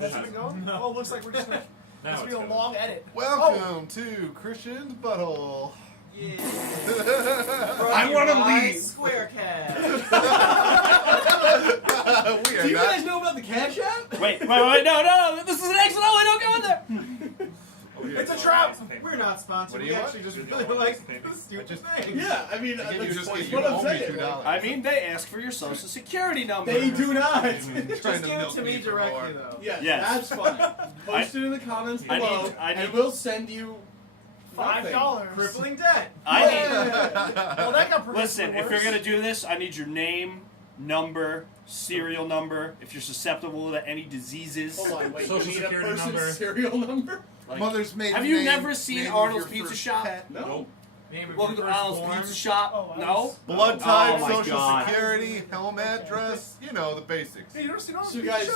that's how we go? No. Well, it looks like we're just going to... This will be a long edit. Welcome to Christian's Butthole. Yeah. I want to leave. Square Cat. We are Do you not. guys know about the Cash App? Wait, no, this is an exit only, don't go in there! It's a trap! We're not sponsored. What do We you want? actually just really like the stupid thing. Yeah, I mean, You that's just what you I'm owe me saying. $2. I mean, they ask for your social security number. They do not. Trying Just to give it milk to me for directly, more. though. Yes, Yes. that's fine. Post it in the comments I below, need- and we'll send you nothing. $5. Crippling debt. I need. Well, that got Listen, progressively if you're worse. gonna do this, I need your name, number, serial number. If you're susceptible to any diseases. Hold on, wait. Social you need security a person's number. serial number? Like, Mother's maiden have you name, never seen name of Arnold's your Pizza first Shop? pet. No. Name of Welcome your to Arnold's firstborn. Pizza Shop. Oh, No. Blood type, Oh my social God. security, home address, you know, the basics. Hey, you don't see So you guys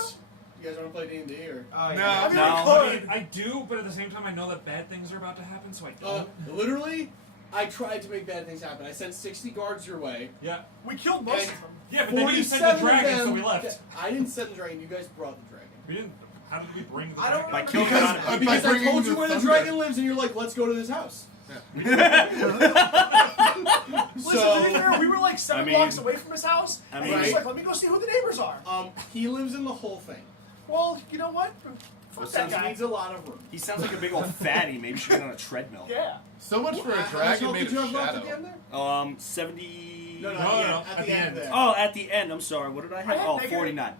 want to play D&D or? Oh, No. yeah. No. I mean, I do, but at the same time, I know that bad things are about to happen, so I don't. Literally, I tried to make bad things happen. I sent 60 guards your way. Yeah. We killed most And- of them. Yeah, but then you sent the 47 of dragon, them, so we left. I didn't send the dragon. You guys brought the dragon. We didn't. How did we bring the I don't dragon? By remember. killing Because- Jonathan. by Because I bringing told the you where the thunder. dragon lives, and you're like, let's go to this house. Listen, to be So, fair, we were like 7 blocks away from his house, I and mean- he was like, let me go see who the neighbors are. he lives in the whole thing. Well, you know what? Fuck that He guy. needs a lot of room. He sounds like a big old fatty. Maybe you should get on a treadmill. Yeah. So much for a How much dragon health made did you of have left at the shadow. end there? 70. No, No, at the end there. Oh, at the end. I'm sorry. What did I have? I had Oh, negative- 49.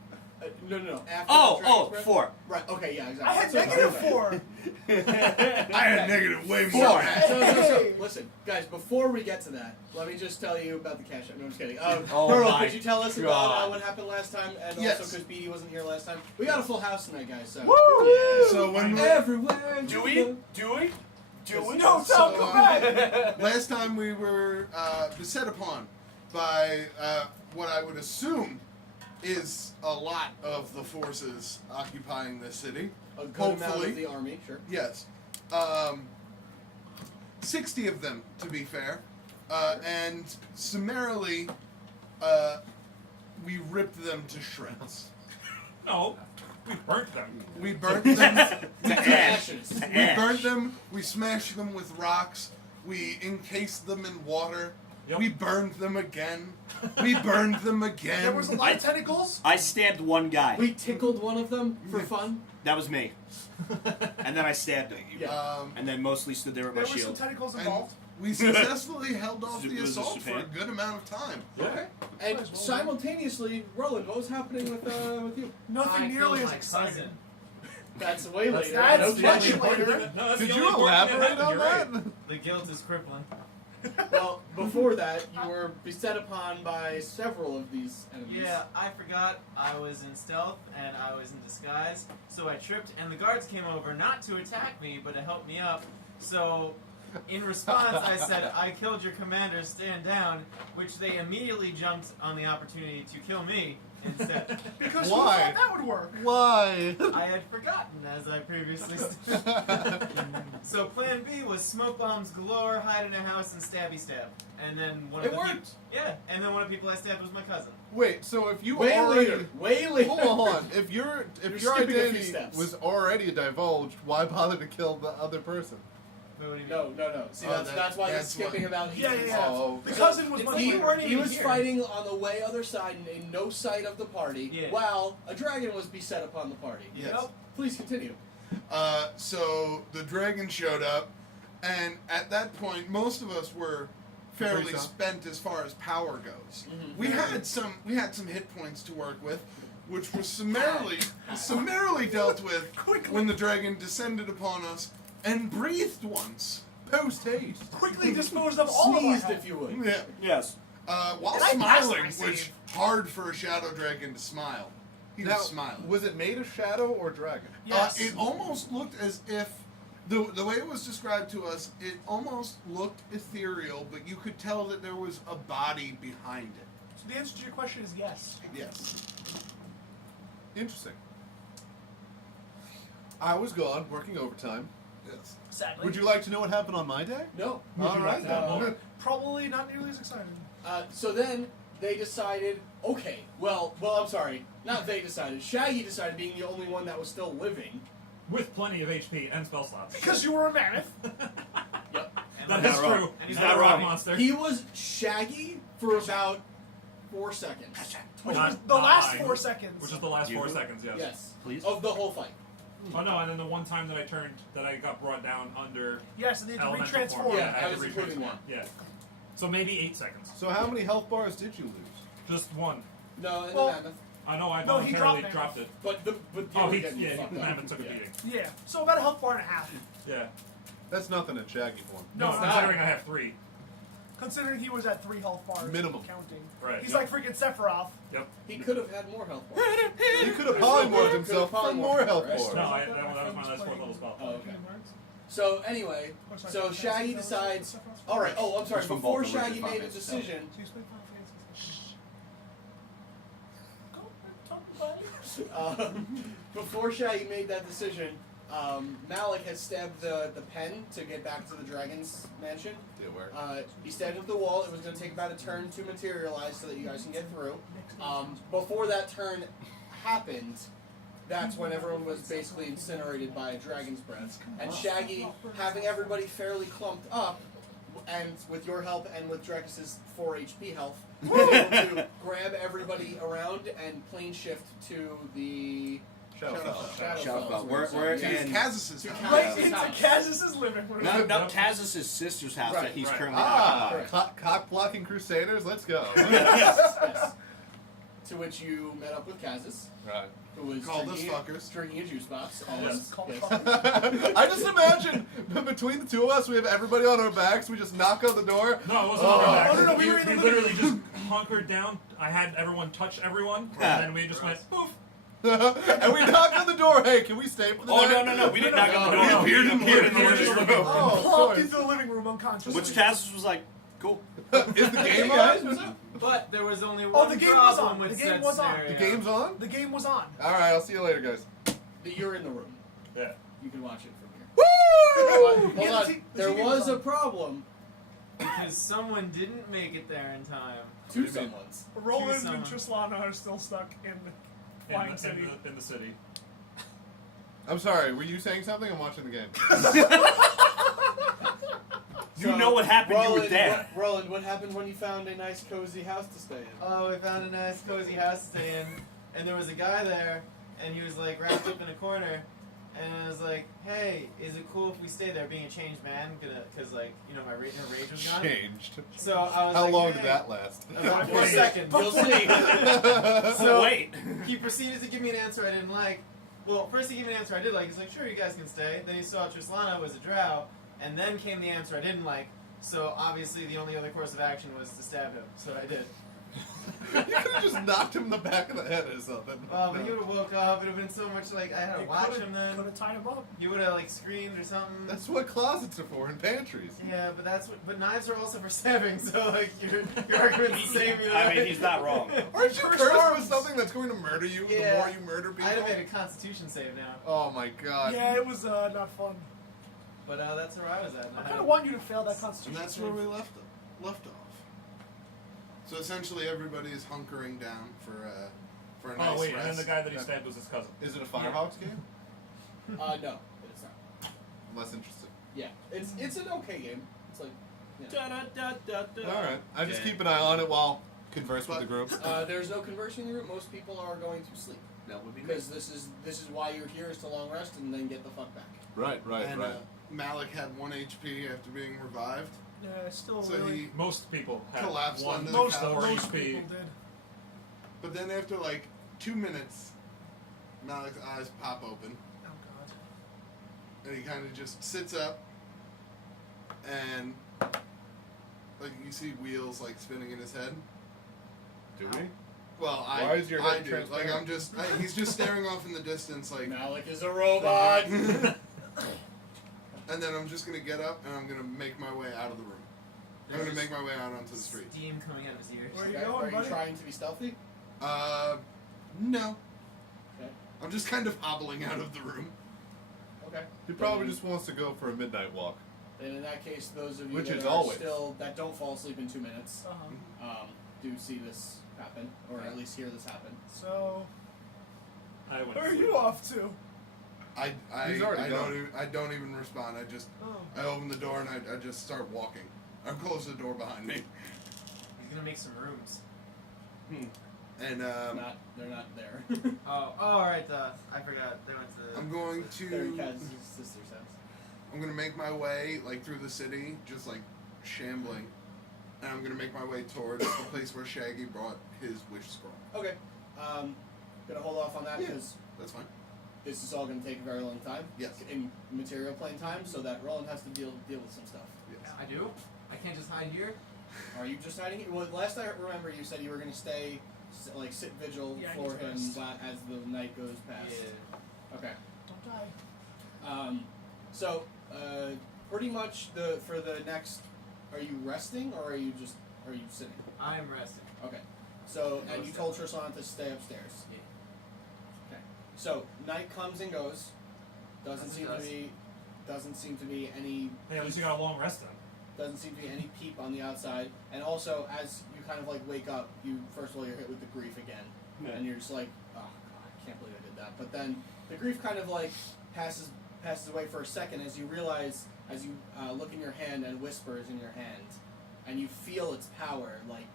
No. After Oh, the dragon spread? 4. Right. Okay. Yeah. Exactly. I had So- -4. I had negative way Four. more. So, listen, guys. Before we get to that, let me just tell you about the cash app. No, I'm just kidding. Oh Burwell, my could you tell us about God. what happened last time, and Yes. also because Beattie wasn't here last time? We got a full house tonight, guys. So So when we, everywhere. Do you we? go. Do we? Do we? No, So, Tom, come back. last time we were beset upon by what I would assume is a lot of the forces occupying this city. A good amount Hopefully. of the army, sure. Yes. 60 of them, to be fair. And summarily, we ripped them to shreds. No, we burnt them. We burnt them. To ash. Ashes. To We ash. burnt them. We smashed them with rocks. We encased them in water. Yep. We burned them again. We burned them again. There was a lot of tentacles. I stabbed one guy. We tickled one of them for fun. That was me. And then I stabbed him. Yeah. And then mostly stood there with my There were some shield. tentacles And involved. we successfully held off It the was a assault for a Japan. good amount of time. Okay. And simultaneously, Roland, what was happening with you? Nothing I nearly killed as my exciting. cousin. That's way later. That's No much kidding. later. No, that's Did the you only important thing elaborate that on happened. You're that? right. The guilt is crippling. Well, before that, you were beset upon by several of these enemies. Yeah, I forgot I was in stealth and I was in disguise, so I tripped and the guards came over not to attack me but to help me up. So, in response, I said, I killed your commander, stand down, which they immediately jumped on the opportunity to kill me instead. Because Why? we thought that would work. Why? I had forgotten, as I previously said. So plan B was smoke bombs galore, hide in a house, and stabby stab. And then one of It the worked. Yeah, and then one of the people I stabbed was my cousin. Wait, so if you Way already later. Way later. hold on, if your You're your skipping a few identity steps. was already divulged, why bother to kill the other person? Wait, what do you mean? No. See, Oh, that's why you're that's skipping why. about Yeah, Ethan's yeah. house. Oh, The cousin was It's much like He, you later. weren't he even was here. fighting on the way other side in no sight of the party, Yeah. while a dragon was beset upon the party. Yes. Yep. Please continue. So the dragon showed up, and at that point, most of us were fairly Pretty so. spent as far as power goes. Mhm. We had some hit points to work with, which was summarily dealt with when the dragon descended upon us and breathed once post haste. Quickly disposed of all Sneezed, of our if you would. Yeah. Yes. While And I passed smiling, my save. which hard for a shadow dragon to smile. He Now, was smiling. was it made of shadow or dragon? Yes. It almost looked as if the way it was described to us, it almost looked ethereal, but you could tell that there was a body behind it. So the answer to your question is yes. Yes. Interesting. I was gone, working overtime. Yes. Sadly. Would you like to know what happened on my day? No. All right, No. then. Probably not nearly as exciting. So then they decided, Okay, well, I'm sorry. Not they decided. Shaggy decided, being the only one that was still living. With plenty of HP and spell slots. Because you were a mammoth. Yep. That He's is not wrong. true. And He's he's not a not rock wrong. monster. He was Shaggy for about 4 seconds. Which Not- was the not last mine. 4 seconds. Which is the last You? 4 seconds, yes. Yes. Please? Of the whole fight. Oh no, and then the one time that I got brought down under Yes, and they had to elemental retransform. form. Yeah, I had I to was including retransform. one. Yeah. So maybe 8 seconds. So how many health bars did you lose? Just one. No, and Well- the mammoth. I know I No, he voluntarily dropped dropped it. But you Oh, were he, getting yeah, fucked the up. mammoth took a Yeah. beating. Yeah, so about a health bar and a half. Yeah. That's nothing in Shaggy form. No, No, it's considering I have 3. Considering he was at 3 health bars. Minimum. Counting. Right, He's yep. like freaking Sephiroth. Yep. He could have had more health bars. He could have polymorphed himself for more health Right? bars. No, that was my last 4th level spell. Oh, okay. So anyway, so Shaggy decides. All right. Oh, I'm sorry. It's from Before both the Shaggy Final made a Fantasy decision, before Shaggy made that decision, Malok has stabbed the pen to get back to the dragon's mansion. Yeah, where? He stabbed it with the wall. It was going to take about a turn to materialize so that you guys can get through. Before that turn happened, that's when everyone was basically incinerated by a dragon's breath. And Shaggy, having everybody fairly clumped up, and with your help and with Drekas' 4 HP health, was able to grab everybody around and plane shift to the Shadowfell. We're Yeah. in Kaz's house. Right Yeah. into house. Kaz's living room. no, Taz's sister's house Right, that he's right. currently Ah, occupied. cock blocking crusaders. Let's go. Yes. To which you met up with Kazis, Right. who was Called us drinking, fuckers. drinking a juice box. Yes. Called Yes. fucking- I just imagine between the two of us, we have everybody on our backs. We just knock on the door. No, it wasn't Oh. on our backs. No, we were in the we living literally just hunkered down. I had everyone touch everyone, Yeah. and then we just went poof. And we knocked on the door. Hey, can we stay for the Oh, night? no. We didn't knock on the No, door. no, appeared in we here. appeared in the living room. Oh, of Plopped course. into the living room unconscious. Which Taz was like, cool. Is the Hey game guys, on? what's up? But there was only Oh, one the game was problem on. with The game said was on. scenario. The game's on? The game was on. Alright, I'll see you later, guys. You're in the room. Yeah. You can watch it from here. Woo! But, hold Yeah, on. the There game was was a on. problem. Because someone didn't make it there in time. Two someone's. Roland and someone. Trislana are still stuck in Flying City. In the city. I'm sorry, were you saying something? I'm watching the game. You know what happened, you were there. Roland, what happened when you found a nice cozy house to stay in? Oh, we found a nice cozy house to stay in, and there was a guy there, and he was like wrapped up in a corner, and I was like, "Hey, is it cool if we stay there, being a changed man? Cause like my rage was gone." Changed. So I was How like, long hey. did that last? About 4 seconds. You'll see. So Wait. he proceeded to give me an answer I didn't like. Well, first he gave me an answer I did like. He's like, "Sure, you guys can stay." Then he saw Trislana was a drow, and then came the answer I didn't like. So obviously the only other course of action was to stab him. So I did. You could have just knocked him in the back of the head or something. Oh, but he would have woke up. It would have been so much like I had to watch him then. Could have tied him up. He would have like screamed or something. That's what closets are for, and pantries. Yeah, but that's what. But knives are also for stabbing. So like your argument's the same. You know? I mean, he's not wrong. Aren't you First cursed arms. with something that's going to murder you the Yeah. more you murder people? I'd have made a Constitution save now. Oh my god. Yeah, it was not fun. But that's where I was at. I kind of want you to fail that Constitution. And that's where we left off. So essentially, everybody is hunkering down for a nice Oh wait, and rest. then the guy that he stabbed was his cousin. Is it a Firehawks game? No, it's not. I'm less interested. Yeah, it's an okay game. It's like, Alright. I just keep an eye on it while converse with the group. there's no conversing in the room. Most people are going to sleep That would be because this is why you're here is to long rest and then get the fuck back. Right, right, and right. Malok had 1 HP after being revived, Yeah, still so really. he. Most people have Collapsed one under the Most, couch. most HP. people did. But then after like 2 minutes, Malok's eyes pop open, Oh god. and he kind of just sits up, and like you see wheels like spinning in his head. Do we? Well, Why is your I head do. Like transparent? I'm just. He's just staring off in the distance, like. Malok is a robot. And then I'm just gonna get up and I'm gonna make my way out of the room. I'm gonna make my way out onto the street. Steam coming out of his ears. Where are you Okay, going, are you buddy? trying to be stealthy? No. Okay. I'm just kind of hobbling out of the room. Okay. He probably just wants to go for a midnight walk. And in that case, those of you Which that is are always. still that don't fall asleep in 2 minutes, Uh-huh. do see this happen, or at least hear this happen. So, I went. where are sleep. you off to? He's already gone. I don't even respond. Oh. I open the door and I just start walking. I close the door behind me. He's gonna make some rooms. And They're not there. Oh, alright, I forgot. They went to... I'm going They're to Kaz's sister's house. I'm gonna make my way like through the city, just like shambling, and I'm gonna make my way towards the place where Shaggy brought his wish scroll. Okay. Gonna hold off on that Yeah. because That's fine. this is all gonna take a very long time. Yes. In material plane time, so that Roland has to deal with some stuff. Yes. I do? I can't just hide here? Are you just hiding it? Well, last I remember, you said you were gonna stay, sit vigil Yeah, I for need to him rest. as the night goes past. Yeah. Okay. Don't die. So, pretty much for the next, are you resting or are you sitting? I'm resting. Okay. So, and you told Tristan to stay upstairs. Yeah. Okay. So, night comes and goes. Doesn't As it seem to be any. Hey, at least you got a long rest then. Doesn't seem to be any peep on the outside. And also, as you kind of like wake up, you first of all you're hit with the grief again, and you're just like, oh god, I can't believe I did that. But then the grief kind of like passes away for a second as you realize, as you look in your hand and whispers in your hand, and you feel its power. Like,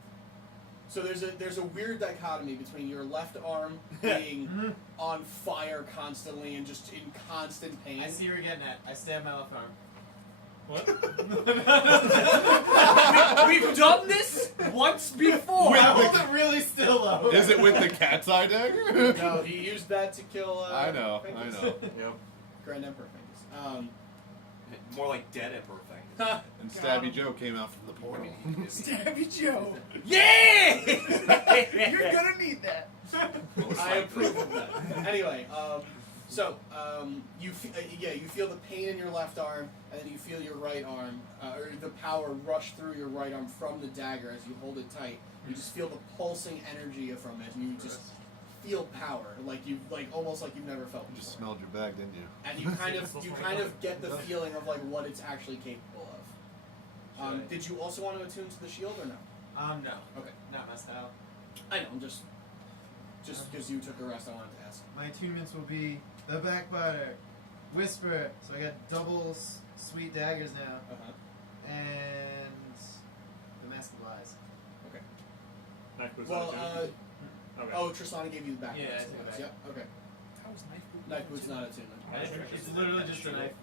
so there's a weird dichotomy between your left arm being on fire constantly and just in constant pain. I see you're getting at. I stab my left arm. What? We've done this once before. I hold it really still though. Is it with the cat's eye dagger? No, he used that to kill. I know. Finkus. Yep. Grand Emperor Finkus. More like dead emperor thing. And Stabby Joe came out from the portal. Stabby Joe. Yeah! You're gonna need that. I approve of that. Anyway, you feel the pain in your left arm, and then you feel your right arm, or the power rush through your right arm from the dagger as you hold it tight. You just feel the pulsing energy from it, and you just feel power, almost like you've never felt You before. just smelled your bag, didn't you? And you kind of get the feeling of like what it's actually capable of. Should I? Did you also want to attune to the shield or no? No. Okay. Not my style. I know, just because you took a rest, I wanted to ask. My attunements will be the backbiter, whisper. So I got double sweet daggers now, and the mask of lies. Okay. Knife boots Well, out too. Okay. oh, Tristana gave you the back. Yeah, I rest. took it back. Yep. Okay. How was knife boot? Knife boot's not attunement. It's literally just a knife.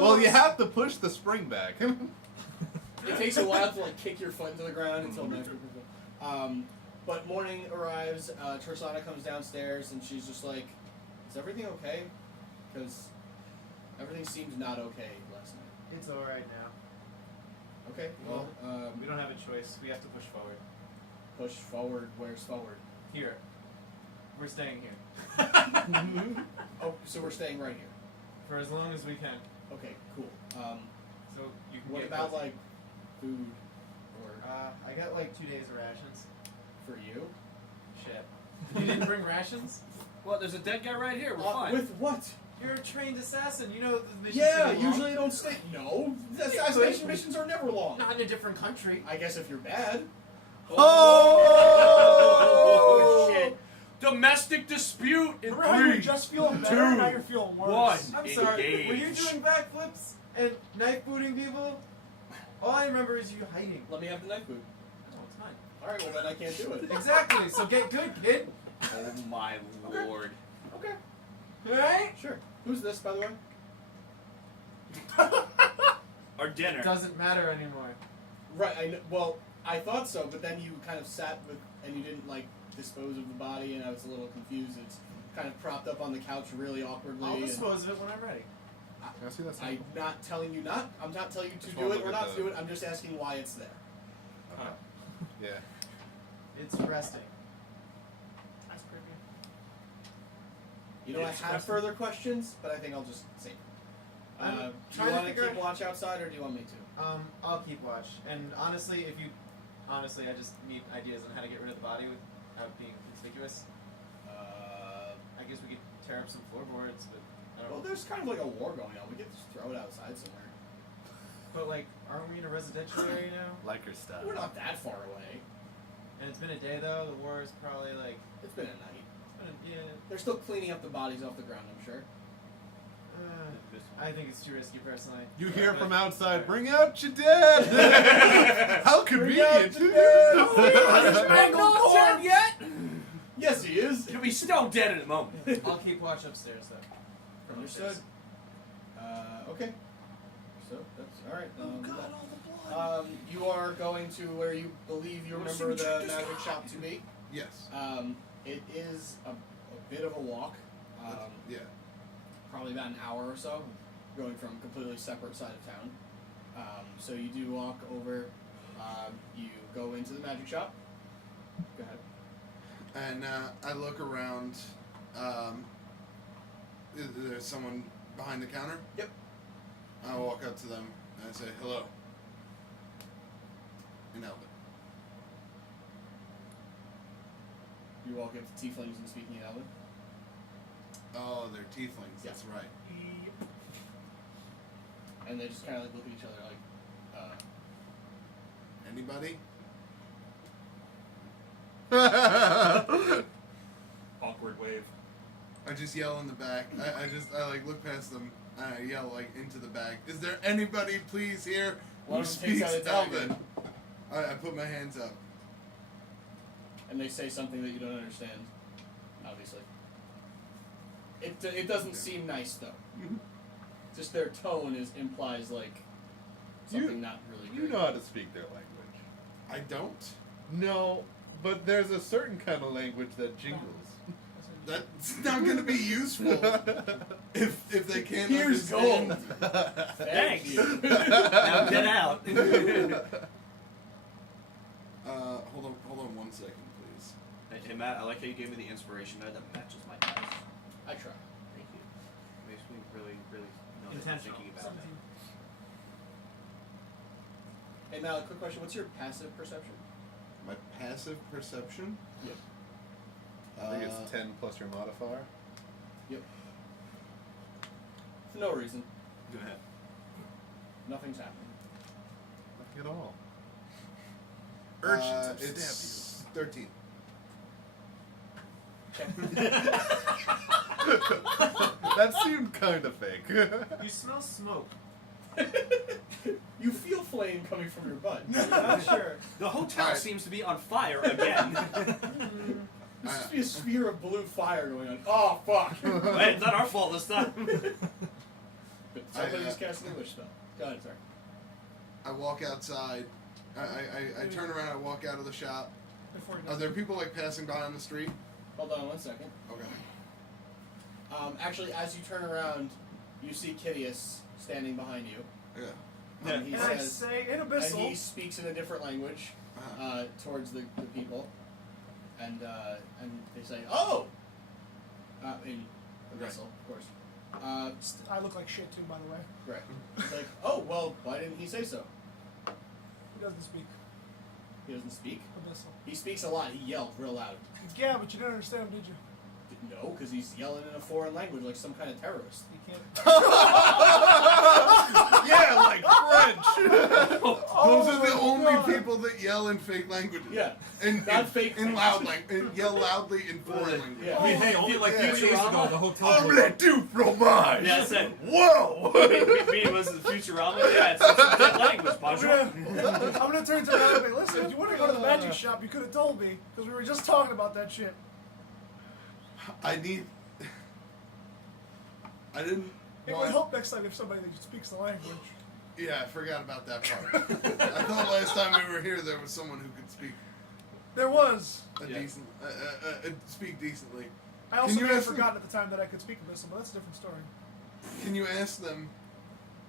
Well, you have to push the spring back. It takes a while to like kick your foot into the ground until knife boot. But morning arrives. Tristana comes downstairs and she's just like, "Is everything okay?" Because everything seemed not okay last night. It's alright now. Okay. Well, We don't have a choice. We have to push forward. push forward. Where's forward? Here. We're staying here. Oh, so we're staying right here. For as long as we can. Okay. Cool. So you can What get about closer. like food or I got like 2 days of rations. for you? Shit. You didn't bring rations? Well, there's a dead guy right here. We're fine. With what? You're a trained assassin. You know the missions Yeah, take long. usually they don't stay. No, the assassination missions are never long. Not in a different country. I guess if you're bad. Oh, shit! Domestic dispute in Remember, you 3, just feeling better, now you're feeling worse. 1. I'm sorry. Engage. Were you doing backflips and knife booting people? All I remember is you hiding. Let me have the knife boot. No, it's fine. All right, well then I can't do it. Exactly. So get good, kid. Oh my lord. Okay, All right. sure. Who's this, by the way? Our dinner. Doesn't matter anymore. Right. I know, well, I thought so, but then you kind of sat with, and you didn't like dispose of the body, and I was a little confused. It's kind of propped up on the couch really awkwardly. I'll and dispose of it when I'm ready. Can I see that? I'm not telling you not. I'm not telling you to Just do wanna it look or at not to the- do it. I'm just asking why it's there. Yeah. It's resting. That's creepy. You know, It's I have resting. further questions, but I think I'll just save them. I'm Do you trying to want to figure keep out- watch outside, or do you want me to? I'll keep watch. And honestly, I just need ideas on how to get rid of the body without being conspicuous. I guess we could tear up some floorboards, but I don't Well, know. there's kind of like a war going on. We could just throw it outside somewhere. But like, aren't we in a residential area now? Like her stuff. We're not that far away. And it's been a day though. The war is probably like. It's been a night. Yeah. They're still cleaning up the bodies off the ground, I'm sure. I think it's too risky personally. You hear from outside, "Bring out your dead." How convenient! Not dead yet. Yes, he is. He'll be stone dead in a moment. I'll keep watch upstairs though. From Understood. upstairs. Okay. So that's all right. Oh God, all the blood. You are going to where you believe you remember the magic shop to be. Yes. It is a bit of a walk. Yeah. Probably about an hour or so, going from a completely separate side of town. So you do walk over. You go into the magic shop. Go ahead. And I look around. Is there someone behind the counter? Yep. I walk up to them and I say, "Hello." In Elven. You walk up to tieflings and speaking in Elven. Oh, they're tieflings. That's right. And they just kind of like look at each other like, Anybody? Awkward wave. I just yell in the back. I like look past them and I yell like into the back. "Is there anybody, please, here One who of them takes speaks out a dagger. Elven?" I put my hands up. and they say something that you don't understand. Obviously. It doesn't seem nice though. Just their tone implies like something not really You great. know how to speak their language. I don't. No, but there's a certain kind of language that jingles. That's not going to be useful if they can't Here's understand. gold. Thanks. you. Now get out. Hold on 1 second, please. Hey Matt, I like how you gave me the inspiration there that matches my dice. I try. Thank you. Makes me really know that you're Intentional. thinking about that. Hey Malok, quick question. What's your passive perception? My passive perception? Yep. I think it's 10 plus your modifier. Yep. For no reason. Go ahead. Nothing's happening. Nothing at all. Urchins will it's stab 13. That seemed kind of fake. You smell smoke. You feel flame coming from your butt. I'm not sure. The hotel Alright. seems to be on fire again. There seems to be a sphere of blue fire going on. Oh, fuck. Hey, it's not our fault this time. But somebody's casting a wish spell. Go ahead, sorry. I walk outside. I turn around. I walk out of the shop. Before he Are does there people like passing by on the street? Hold on 1 second. Okay. Actually, as you turn around, you see Kitteus standing behind you. Yeah. He And I says, say, in and Abyssal. he speaks in a different language Uh-huh. towards the people, and they say, "Oh!" In Abyssal, of course. I look like shit too, by the way. Right. It's like, "Oh, well, why didn't he say so?" He doesn't speak He doesn't speak. Abyssal. He speaks a lot. He yelled real loud. Yeah, but you didn't understand him, did you? No, because he's yelling in a foreign language like some kind of terrorist. You can't. Yeah, like French. Those are the only God. people that yell in fake languages. Yeah. In Not fake in loud language. Yell loudly in foreign language. Yeah. I mean, hey, only like 2 days ago, the hotel. Omelette du fromage. Yeah, I said, Whoa. me was the Futurama. Yeah, it's a dead language, Bonjour. I'm gonna turn to Malok and say, listen, if you want to go to the magic shop, you could have told me, because we were just talking about that shit. I didn't. It would help next time if somebody that speaks the language. Yeah, I forgot about that part. I thought last time we were here there was someone who could speak There was. decent, speak decently. I also Can you may have ask them- forgotten at the time that I could speak Abyssal, but that's a different story. Can you ask them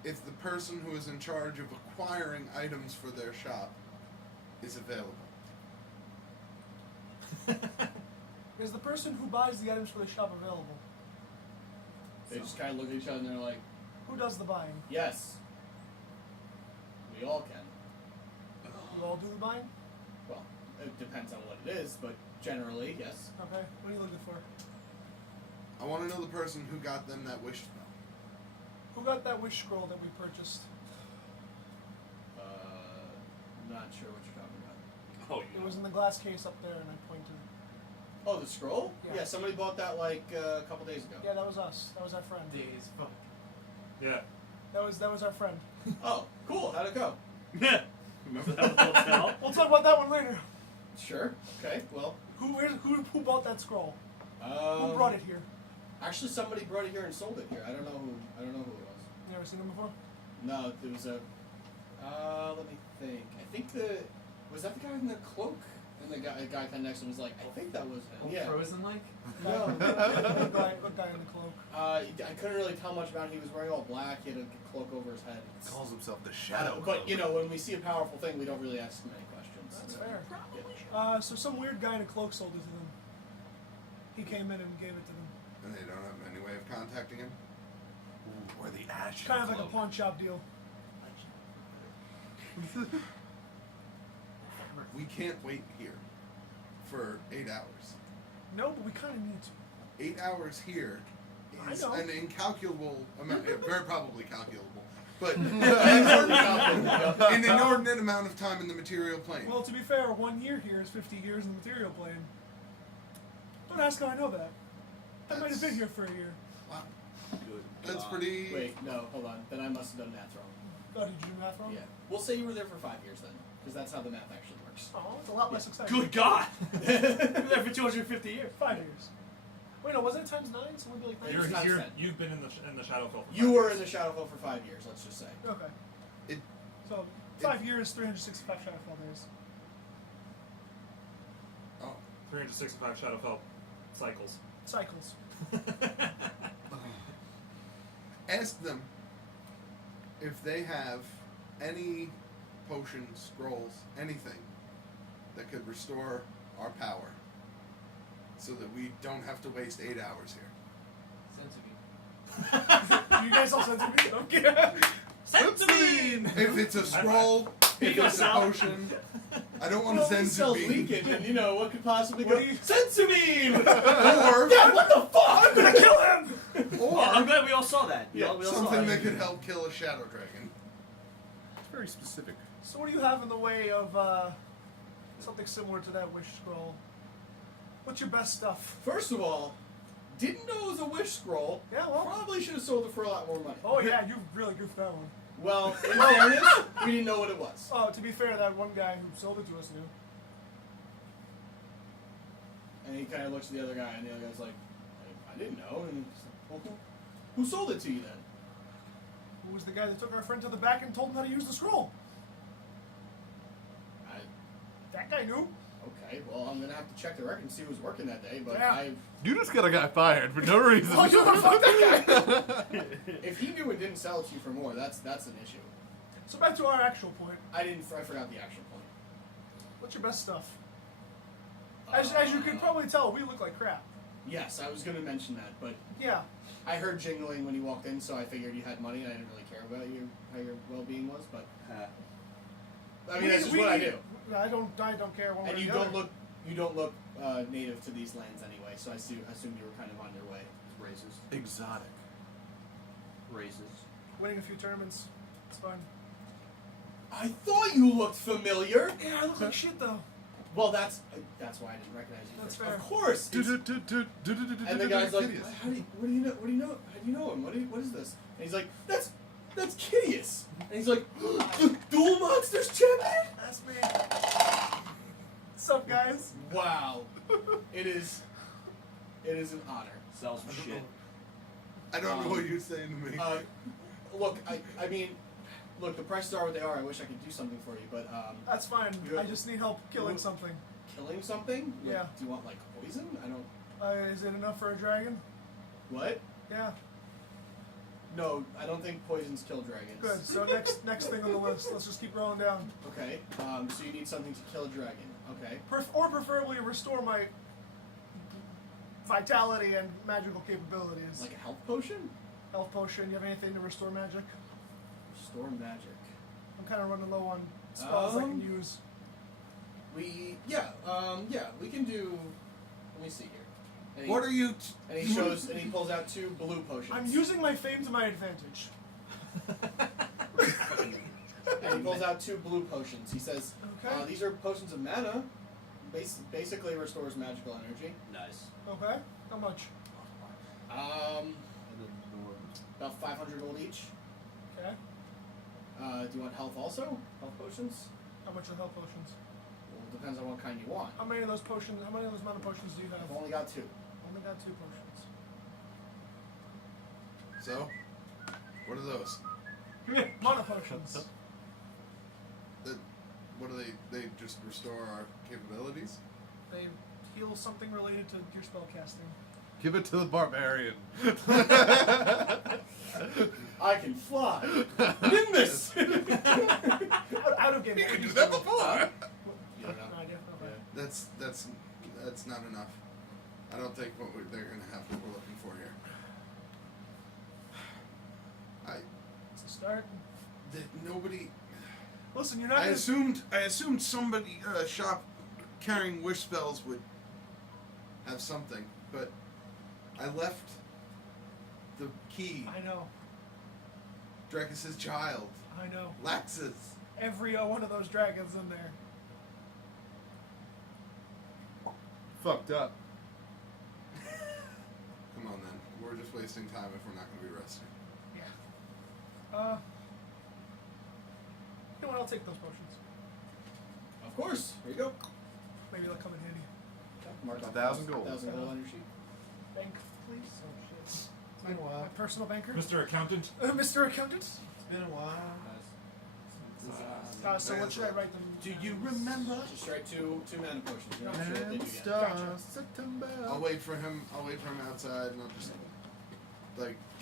if the person who is in charge of acquiring items for their shop is available? Is the person who buys the items for the shop available? They just kind of look at each other and they're like, Who does the buying? "Yes, we all can." You all do the buying? Well, it depends on what it is, but generally, yes. Okay. What are you looking for? I want to know the person who got them that wish spell. Who got that wish scroll that we purchased? Not sure what you're talking Oh, It was in the glass case up there, and I pointed. Oh, the scroll? Yeah. Yeah, somebody bought that like a couple days ago. Yeah, that was us. That was our friend. Days, fuck. yeah. That was our friend. Oh, cool. How'd it go? Remember that hotel? We'll talk about that one later. Sure. Okay. Well, Who bought that scroll? Who brought it here? Actually, somebody brought it here and sold it here. I don't know who it was. You ever seen them before? No, there was a. Let me think. I think was that the guy in the cloak? And the guy kind of next to him was like, I think that was him. Yeah. Frozen like? No. Good guy in the cloak. I couldn't really tell much about him. He was wearing all black. He had a cloak over his head. Calls himself the Shadow. But you know, when we see a powerful thing, we don't really ask him any questions. That's fair. Yeah. So some weird guy in a cloak sold it to them. He came in and gave it to them. And they don't have any way of contacting him? Or the Ash. Kind of like a pawn shop deal. We can't wait here for 8 hours. No, but we kind of need to. 8 hours here I is know. an incalculable amount, very probably calculable, but an inordinate amount of time in the material plane. Well, to be fair, 1 year here is 50 years in the material plane. Don't ask how I know that. I might have been here for a year. Wow, Good. that's pretty. Wait, no, hold on. Then I must have done math wrong. Oh, did you do math wrong? Yeah. We'll say you were there for 5 years then, because that's how the math actually works. Oh, it's a lot less exciting. Good God! Been there for 250 years. 5 years. Wait, no, wasn't it times 9? So maybe like 9 You're- years? You're- You've been in the Shadowfell. For You 5 were years. in the Shadowfell for 5 years, let's just say. Okay. It- So 5 years, 365 Shadowfell days. Oh, 365 Shadowfell cycles. Cycles. ask them if they have any potions, scrolls, anything that could restore our power, so that we don't have to waste 8 hours here. Sensitive. Do you guys all sense me? Okay. Sensimine! If it's a scroll, if it's a potion, I don't want Well, to he send sells to leakage, and you know, what could possibly What go? do you- Sensimine! or Yeah, what the fuck? I'm gonna kill him! Oh, I'm or glad we all saw that. Yeah, we all saw something that. that could help kill a shadow dragon. It's very specific. So what do you have in the way of something similar to that wish scroll? What's your best stuff? First of all, didn't know it was a wish scroll. Yeah, well. Probably should have sold it for a lot more money. Oh yeah, you really goofed that one. Well, in fairness, we didn't know what it was. Oh, to be fair, that one guy who sold it to us knew. And he kind of looks at the other guy, and the other guy's like, I didn't know. And he's like, well, who sold it to you then? Who was the guy that took our friend to the back and told him how to use the scroll? That guy knew. Okay, well, I'm gonna have to check the record and see who was working that day. But Yeah. You just got a guy fired for no reason. Oh, you the fuck that guy! if he knew and didn't sell it to you for more, that's an issue. So back to our actual point. I forgot the actual point. What's your best stuff? As you can probably tell, we look like crap. Yes, I was gonna mention that, but Yeah. I heard jingling when you walked in, so I figured you had money, and I didn't really care about how your well-being was. But I mean, that's just what I do. I don't care one way And or you the don't other. look native to these lands anyway, so I assumed you were kind of on your way. Raises. Exotic. Raises. Winning a few tournaments. It's fun. I thought you looked familiar. Yeah, I look like shit though. Well, that's why I didn't recognize you. That's first. fair. Of course. it's- And the guy's like, Kitteus. what do you know? How do you know him? What is this? And he's like, that's Kitteus. And he's like, the Duel Monsters champion. That's me. What's up, guys? Wow, it is an honor. Sell some shit. I don't know what you're saying to me. Look, I mean, look, the prices are what they are. I wish I could do something for you, but That's fine. You- I just need help killing something. killing something? Like, Yeah. Do you want like poison? I don't. Is it enough for a dragon? What? Yeah. No, I don't think poisons kill dragons. Good. So next thing on the list. Let's just keep rolling down. Okay. So you need something to kill a dragon. Okay. Or preferably restore my vitality and magical capabilities. Like a health potion? Health potion. You have anything to restore magic? Restore magic. I'm kind of running low on spells I can Um, use. We we can do. Let me see here. And What are you? And he shows and he pulls out 2 blue potions. I'm using my fame to my advantage. And he pulls out 2 blue potions. He says, Okay. These are potions of mana. Basically restores magical energy. Nice. Okay. How much? About 500 gold each. Okay. Do you want health also? Health potions? How much are health potions? Well, it depends on what kind you want. How many of those potions? How many of those mana potions do you have? I've only got 2. Only got 2 potions. So, what are those? Mana potions. What do they? They just restore our capabilities? They heal something related to your spell casting. Give it to the barbarian. I can fly. Nimbus. Out of game. You could do that before. You don't know. No idea. Okay. That's not enough. I don't think they're gonna have what we're looking for here. It's a start. Nobody. Listen, you're not. I assumed somebody shop carrying wish spells would have something, but I left the key. I know. Drekas' child. I know. Laxus. Every one of those dragons in there. Fucked up. Come on then. We're just wasting time if we're not going to be resting. Yeah. You know what? I'll take those potions. Of course. Here you go. Maybe they'll come in handy. Mark off 1,000 gold. 1,000 gold on your sheet. Bank, please. Oh shit. It's been a while. My personal banker. Mr. Accountant. Mr. Accountant. It's been a while. So what should I write them? Do you remember? Just write two mana potions. You're not Gotcha. sure what they do yet. Gotcha. September. I'll wait for him outside, and I'll just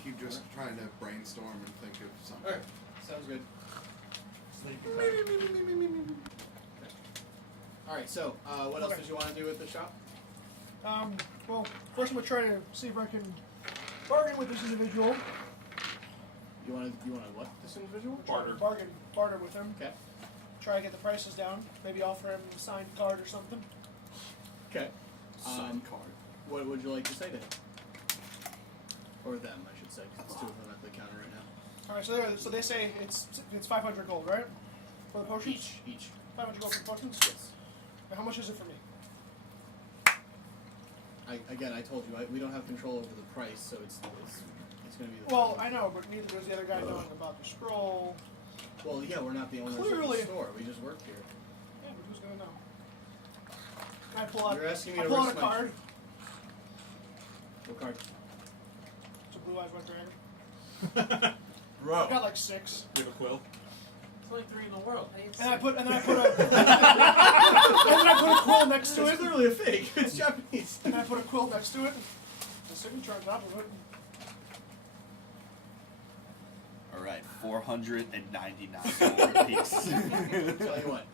keep just trying to brainstorm and think of something. Alright. Sounds good. Alright, so what else Okay. did you want to do with the shop? Well, first I'm gonna try to see if I can bargain with this individual. You want to what? This individual? Barter. Barter with him. Okay. Try to get the prices down. Maybe offer him a signed card or something. Okay. Signed card. What would you like to say to him? Or them, I should say, 'cause it's 2 of them at the counter right now. All right, so they say it's 500 gold, right? For the potions. Each. 500 gold for the potions. Yes. And how much is it for me? I told you, we don't have control over the price, so it's going to be the. Well, I know, but neither does the other guy knowing about the scroll. Well, yeah, we're not the owners of Clearly. the store. We just work here. Yeah, but who's gonna know? I pull out. You're asking me I to pull out a risk my- card. What card? It's a blue eyes white dragon. I Bro. got like 6. Do you have a quill? It's only 3 in the world. How do you And I say- put a and then I put a quill next to It's it. clearly a fake. It's Japanese. And I put a quill next to it. The signature on top of it. All right, 499 gold apiece. Tell you what.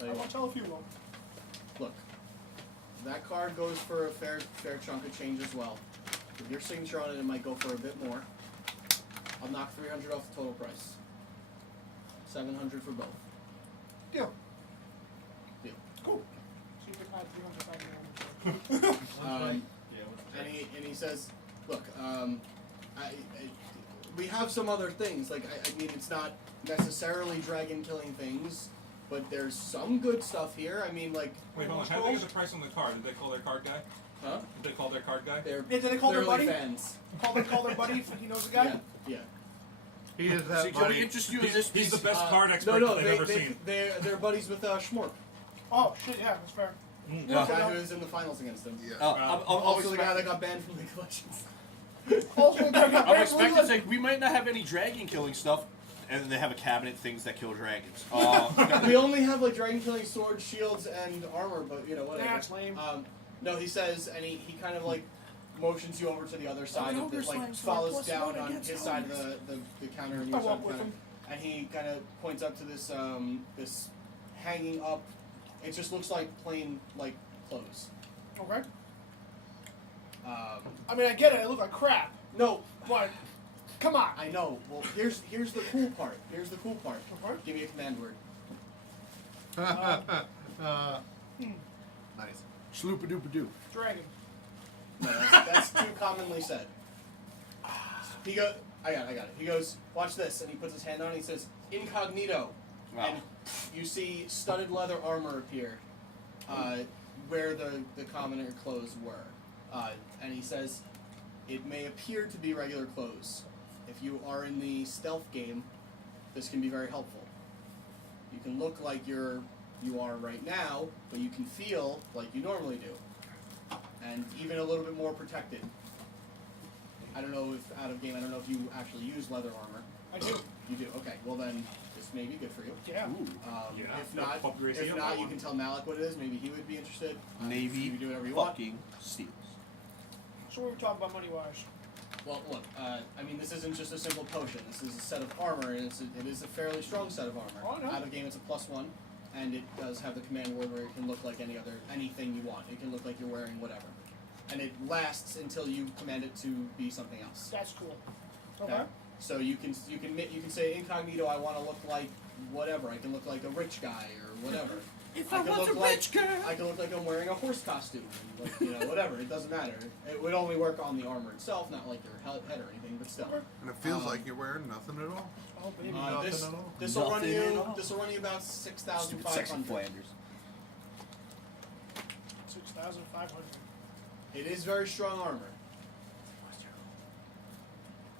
I won't tell if you won't. Look, that card goes for a fair chunk of change as well. With your signature on it, it might go for a bit more. I'll knock 300 off the total price. 700 for both. Deal. Deal. Cool. So you can add 300 And he says, look, we have some other things. Like I mean, it's not necessarily dragon killing things, but there's some good stuff here. I mean, like. Wait, hold on. How did they get the price on the card? Did they call their card guy? Huh? Did they call their card guy? They're Yeah, did they call their clearly buddy? fans. Call their buddy if he knows the guy? Yeah. He is that See, can we money. interest you in this He's the piece? best card expert No, that they've ever seen. they're buddies with Schmork, Oh, shit, yeah, that's fair. the guy who was in the finals against him. Yeah. I'm Also the guy that got banned from the collections. Also, I'm expecting like we might not have any dragon killing stuff, and they have a cabinet things that kill dragons. We only have like dragon killing swords, shields, and armor, but you know whatever. That's lame. No, he says, and he kind of like motions you over to the other side of the, like follows down on his side of the counter and your I side walk of the with counter, him. and he kind of points up to this this hanging up. It just looks like plain like clothes. Okay. I mean, I get it. It looked like crap. No, But, come on. I know. Well, here's the cool part. Here's the cool part. Okay. Give me a command word. Nice. Sloopa-doopa-doo. Dragon. No, that's too commonly said. I got it. He goes, watch this, and he puts his hand on it, and he says, incognito. Wow. And you see studded leather armor appear where the commoner clothes were. And he says, it may appear to be regular clothes. If you are in the stealth game, this can be very helpful. You can look like you are right now, but you can feel like you normally do. And even a little bit more protected. I don't know if out of game, I don't know if you actually use leather armor. I do. You do, okay. Well then, this may be good for you. Yeah. Yeah. If not, Upgrade to you one. can tell Malok what it is. Maybe he would be interested. Navy You can do whatever you want. fucking steals. So we were talking about money-wise. Well, look, I mean, this isn't just a simple potion. This is a set of armor, and it is a fairly strong set of armor. Oh, I know. Out of game, it's a +1, and it does have the command word where it can look like anything you want. It can look like you're wearing whatever, and it lasts until you command it to be something else. That's cool. Okay. So you can say incognito. I want to look like whatever. I can look like a rich guy or whatever. If I can look like I can look like I'm wearing a horse costume, and like, whatever. It doesn't matter. It would only work on the armor itself, not like your head or anything, but still. And it feels like you're wearing nothing at all. Oh, baby. This will run Nothing you. at all. This will run you about Stupid sexy 6,500. Flanders. 6,500. It is very strong armor.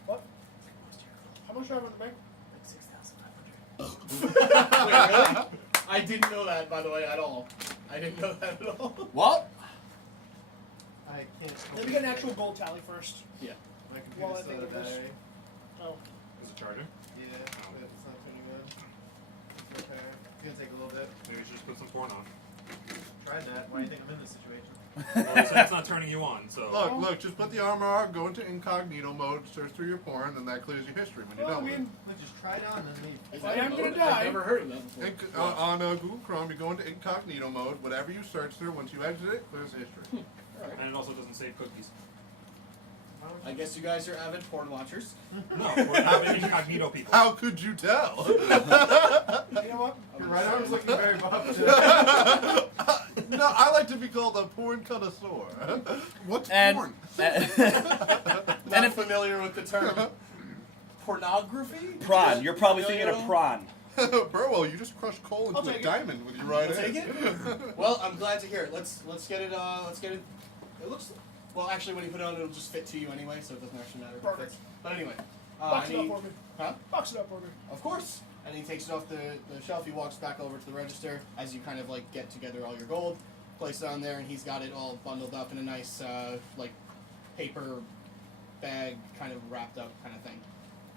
What? How much do I have in the bank? Wait, really? I didn't know that, by the way, at all. I didn't know that at all. What? I can't. Let me get an actual gold tally first. Yeah. My Well, I computer's think still it was- dying. Oh. Is it charging? Yeah, but it's not turning on. It's repair. It's gonna take a little bit. Maybe we should just put some porn on. Tried that. Why do you think I'm in this situation? Well, you said it's not turning you on, so. Look, just put the armor on, go into incognito mode, search through your porn, and that clears your history when you're Well, I done with it. mean, Look, just try it on and leave. if I am gonna I've die, never heard of that before. On Google Chrome, you go into incognito mode. Whatever you search through, once you exit it, clears the history. And it also doesn't save cookies. I guess you guys are avid porn watchers. No, we're not incognito people. How could you tell? you know what? Your right arm's looking very buff. No, I like to be called a porn connoisseur. What's And- porn? Not familiar with the term. Pornography? Prawn. You're probably thinking Familiar of at all? prawn. Burwell, you just crushed coal I'll into a take it. diamond with your right I'll hand. take it. Well, I'm glad to hear it. Let's get it. Let's get it. It looks. Well, actually, when you put it on, it'll just fit to you anyway, so it doesn't actually matter. if it Perfect. fits. But anyway, Box it and up he- for me. Huh? Box it up for me. Of course. And he takes it off the shelf. He walks back over to the register as you kind of like get together all your gold, place it on there, and he's got it all bundled up in a nice like paper bag, kind of wrapped up kind of thing.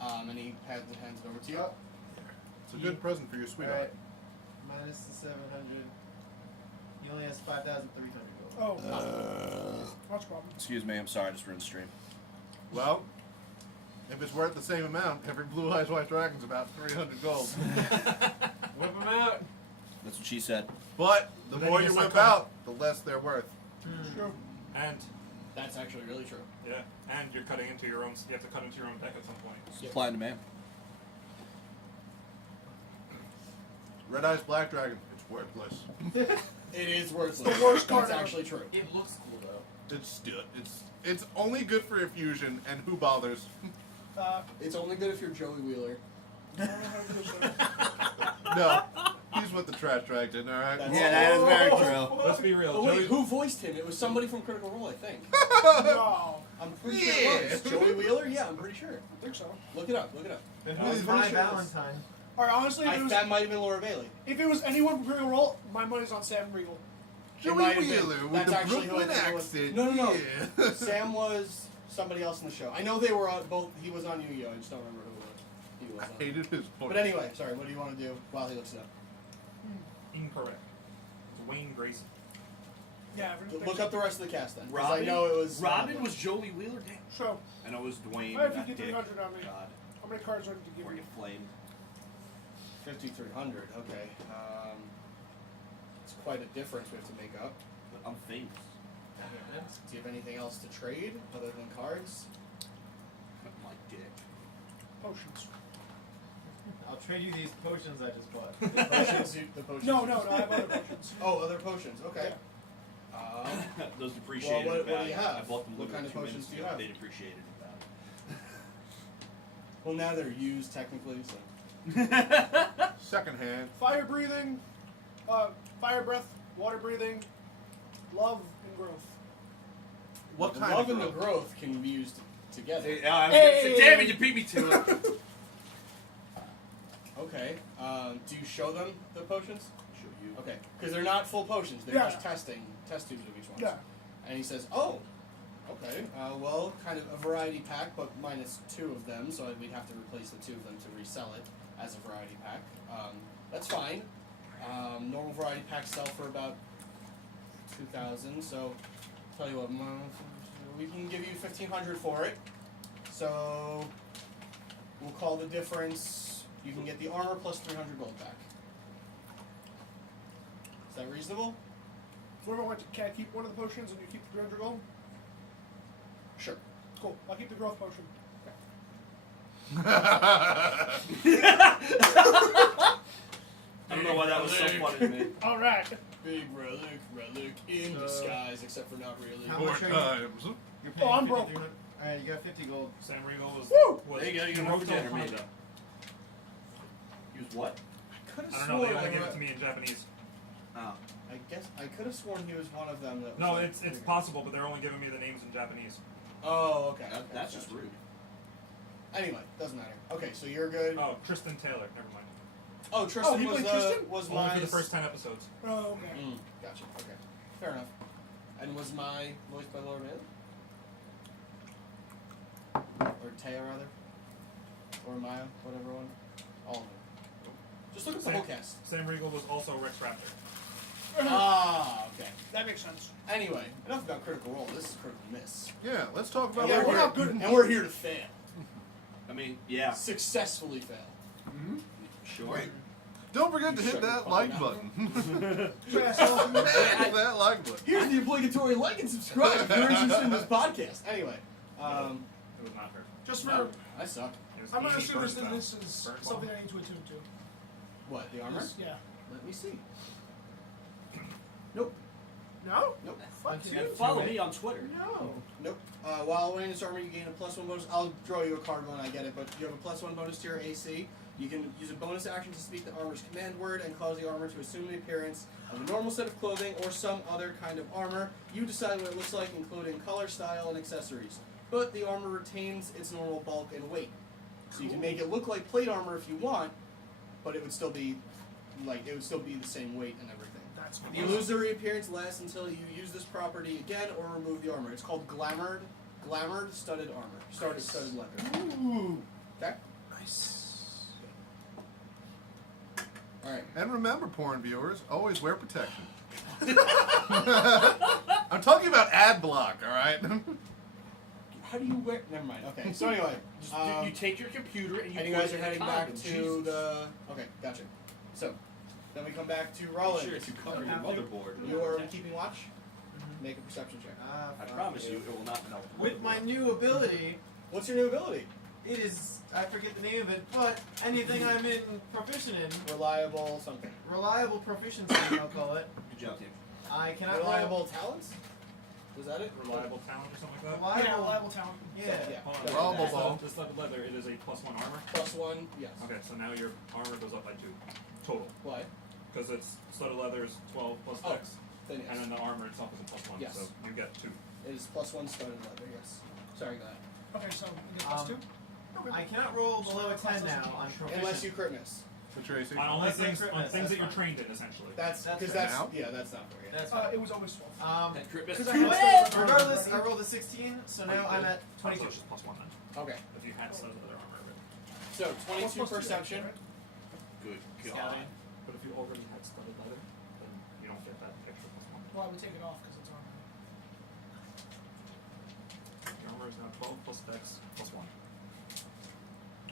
And he hands it over to you. It's a good present for your sweetheart. Alright. Minus the 700. He only has 5,300 gold. Oh. Much problem. Excuse me, I'm sorry, I just ruined the stream. Well, if it's worth the same amount, every Blue Eyes White Dragon's about 300 gold. Whip him out. That's what she said. But the But then more you you start whip cutting- out, the less they're worth. True. And, That's actually really true. yeah, and you're cutting into your own, you have to cut into your own deck at some point. Supply and demand. Red Eyes Black Dragon, it's worthless. It is worthless. The worst card It's ever. actually true. It looks cool though. It's only good for your fusion, and who bothers? It's only good if you're Joey Wheeler. I don't know how to do this. No, he's with the trash dragon, all right. That's- Yeah, that is very true. Let's be real. Oh wait, Joey- who voiced him? It was somebody from Critical Role, I think. No. I'm pretty sure it was. Yeah. Joey Wheeler? Yeah, I'm pretty sure. I think so. Look it up, look it up. Then I was who's pretty my sure it was- Valentine? Alright, honestly, That might have been Laura Bailey. if it was anyone from Critical Role, my money's on Sam Riegel. It Joey might have been. Wheeler with That's the actually who I Brooklyn think it was. accent. No. Yeah. Sam was somebody else in the show. I know they were on both. He was on Yu-Gi-Oh! I just don't remember who he was I on. hated his point. But anyway, sorry. What do you want to do while he looks it up? Incorrect. It's Wayne Grayson. Yeah, everything. Look up the rest of the cast then. 'cause Robin? I know it was. Robin was Joey Wheeler? Damn. So, I know it was Dwayne. I have that dick. 5,300 on me. God, How many cards do I need to give we're you? get flamed. 5,300. Okay. It's quite a difference we have to make up. But I'm famous. Do you have anything else to trade other than cards? My dick. Potions. I'll trade you these potions I just bought. The potions. No, I have other potions. Oh, other potions. Okay. Those depreciated Well, what in do you value. have? I bought them What kind literally of 2 potions minutes do you ago. have? They depreciated in value. Well, now they're used technically, so. Second hand. Fire breathing, fire breath, water breathing, love and growth. What the kind love of and the growth? growth can be used together. Yeah, I was gonna say, damn it, you beat me to it. Okay. Do you show them the potions? Show you. Okay, because they're not full potions. They're Yeah. just test tubes of each one. Yeah. And he says, "Oh, okay. Well, kind of a variety pack, but minus 2 of them, so we'd have to replace the 2 of them to resell it as a variety pack. That's fine. Normal variety packs sell for about 2,000. So, tell you what, we can give you 1,500 for it. So, we'll call the difference. You can get the armor plus 300 gold back. Is that reasonable? Whoever wants to can I keep one of the potions and you keep the 300 gold? Sure. Cool. I'll keep the growth potion. I don't know why that was so funny to me. All right. Big relic in disguise, except for not really. How Four much are you? times. You're Oh, I'm paying broke. 53. Alright, you got 50 gold. Sam Regal was. Woo! was There you go, you can wrote work to with Honda. Use what? I could have I don't know. They sworn. only gave it to me in Japanese. Oh. I guess I could have sworn he was one of them. That was No, like it's bigger. possible, but they're only giving me the names in Japanese. Oh, okay. That, that's just gotcha. rude. Anyway, doesn't matter. Okay, so you're good. Oh, Tristan Taylor. Never mind. Oh, Tristan he was played Tristan? was Only my for the first 10 episodes. Oh, okay. Gotcha. Okay, fair enough. And was my voiced by Laura Bailey? Or Taya rather? Or Maya, whatever one. All of them. Just look at the whole cast. Sam Regal was also Rex Raptor. Ah, okay. That makes sense. Anyway, enough about Critical Role. This is Critical Miss. Yeah, let's talk about Yeah, what we're we're not good in And we're here to fail. I mean, yeah. Successfully fail. Sure. Wait. Don't forget to Shut hit your that fucking like mouth. button. Asshole. Hit that like button. Here's the obligatory like and subscribe if you're interested in this podcast. Anyway, It was not her. Just for, no, I suck. It was I'm gonna Amy assume this Birnbaum. is Birnbaum. something I need to attune to. What, the armor? Yeah. Let me see. Nope. No? Nope. Fuck And you. follow me on Twitter. No. Nope. While wearing this armor, you gain a +1 bonus. I'll draw you a card when I get it, but you have a +1 bonus to your AC. You can use a bonus action to speak the armor's command word and cause the armor to assume the appearance of a normal set of clothing or some other kind of armor. You decide what it looks like, including color, style, and accessories. But the armor retains its normal bulk and weight. So you can make it look like plate armor if you want, but it would still be the same weight and everything. That's The illusory appearance lasts until you use this property again or remove the armor. It's called glamored studded armor. Studded leather. Ooh. Okay? Nice. Alright. And remember, porn viewers, always wear protection. I'm talking about ad block, all right? How do you wear? Never mind. Okay. So anyway, You take your computer and you and you put guys it are in heading a back condom. to Jesus. the. Okay, gotcha. So, then we come back to Be Ruland. sure to cover your motherboard. You are keeping watch. Make a perception check. I promise you, it will not melt. the With my motherboard. new ability, What's your new ability? it is, I forget the name of it, but anything I'm proficient in, Reliable something. reliable proficiency, I'll call it. Good job, team. I cannot Reliable talents. Was that it? Reliable talent or something like that? Reliable. Yeah, reliable talent. Yeah. Yeah. Hold on. Reliable This ball. This leather leather, it is a +1 armor. +1. Yes. Okay, so now your armor goes up by 2 total. Why? Because it's studded leather is 12 plus Oh, Dex, Then yes. and then the armor itself is a +1, Yes. so you get 2. It is +1 studded leather. Yes. Sorry, go ahead. Okay, so you get +2? Okay. I cannot roll below a 10 now. I'm proficient. Unless you crit miss. So Tracy. On only Unless they things, crit on miss, things that that's you're fine. trained in, essentially. That's That's because fair. that's Now? yeah, that's not fair. Yeah. That's fine. It was always 12. That crit miss. Because Too I bad. also- Regardless, I rolled a 16, so now I'm at So 22. it's just +1 then. Okay. If you had studded leather armor already. So 22 Plus 2, perception. right? Good God. Scouting. But if you already had studded leather, then you don't get that extra +1. Well, I would take it off because it's armor. Your armor is now 12 plus Dex +1.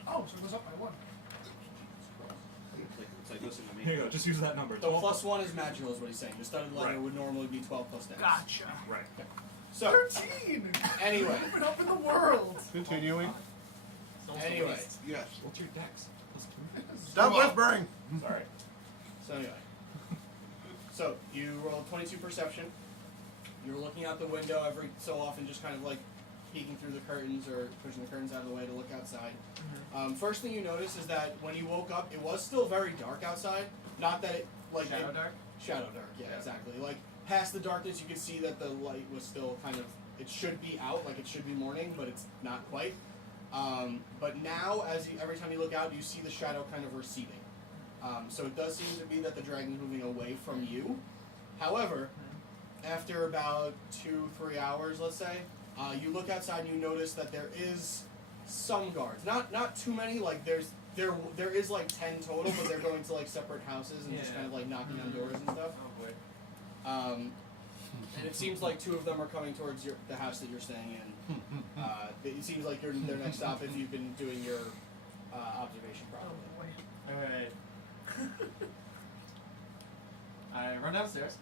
Oh, so it goes up by 1. It's like listen to me. Here you go, just use that number. So 12 +1 is magical, is what he's saying. The studded leather Right. would normally be 12 plus Dex. Gotcha. Right. So 13! anyway, Moving up in the world! Continuing. anyway. Yes. What's your Dex? Stop Come on. whispering. Sorry. So anyway. So you roll 22 perception. You're looking out the window every so often, just kind of like peeking through the curtains or pushing the curtains out of the way to look outside. First thing you notice is that when you woke up, it was still very dark outside. Not that it like Shadow dark? Shadow dark, yeah, Yeah. exactly. Like past the darkness, you could see that the light was still kind of. It should be out, like it should be morning, but it's not quite. But now, every time you look out, you see the shadow kind of receding. So it does seem to be that the dragon's moving away from you. However, after about 2-3 hours, let's say, you look outside and you notice that there is some guards. Not too many. Like there is like 10 total, but they're going to like separate houses and just Yeah. kind of like knocking on doors and stuff. Oh boy. And it seems like 2 of them are coming towards the house that you're staying in. It seems like you're their next stop if you've been doing your observation properly. Alright. I run downstairs.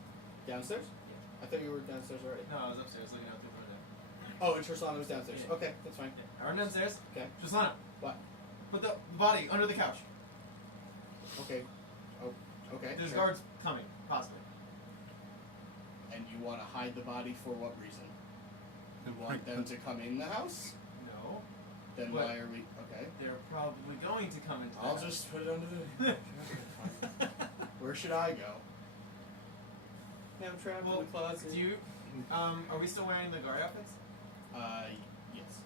Downstairs? I thought you were downstairs already. No, I was upstairs looking out through the window. Oh, and Tristana was downstairs. Yeah. Okay, that's fine. Yeah. I run downstairs. Okay. Tristana, What? put the body under the couch. Okay. Oh, okay. There's sure. guards coming, possibly. And you want to hide the body for what reason? You want them to come in the house? No. Then What? why are we? Okay. They're probably going to come into the I'll house. just put it under the. Where should I go? Now I'm trapped Well, in the closet. do you, are we still wearing the guard outfits? Yes.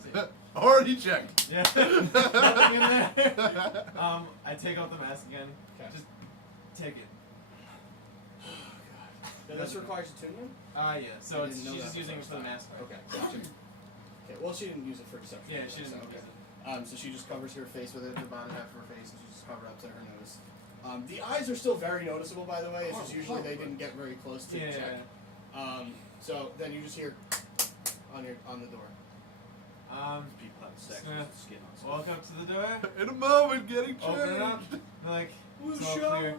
Is it? Already checked. Yeah. Nothing in there. I take off the mask again. Okay. Just take it. Now this requires attunement? Yeah. So I it's, didn't know she's that just using it first for the time. mask. Right? Okay, gotcha. Okay, well she didn't use it for deception. Yeah, either, she didn't so, use okay. it. So she just covers her face with it, the bottom half of her face, and she just covered up to her nose. The eyes are still very noticeable, by the way. It's just usually they didn't get very close to Yeah. check. So then you just hear on the door. People having sex Yeah. with skin on skin. Walk up to the door. In a moment, getting Open it up. changed. They're like, Who's it's all shower? clear.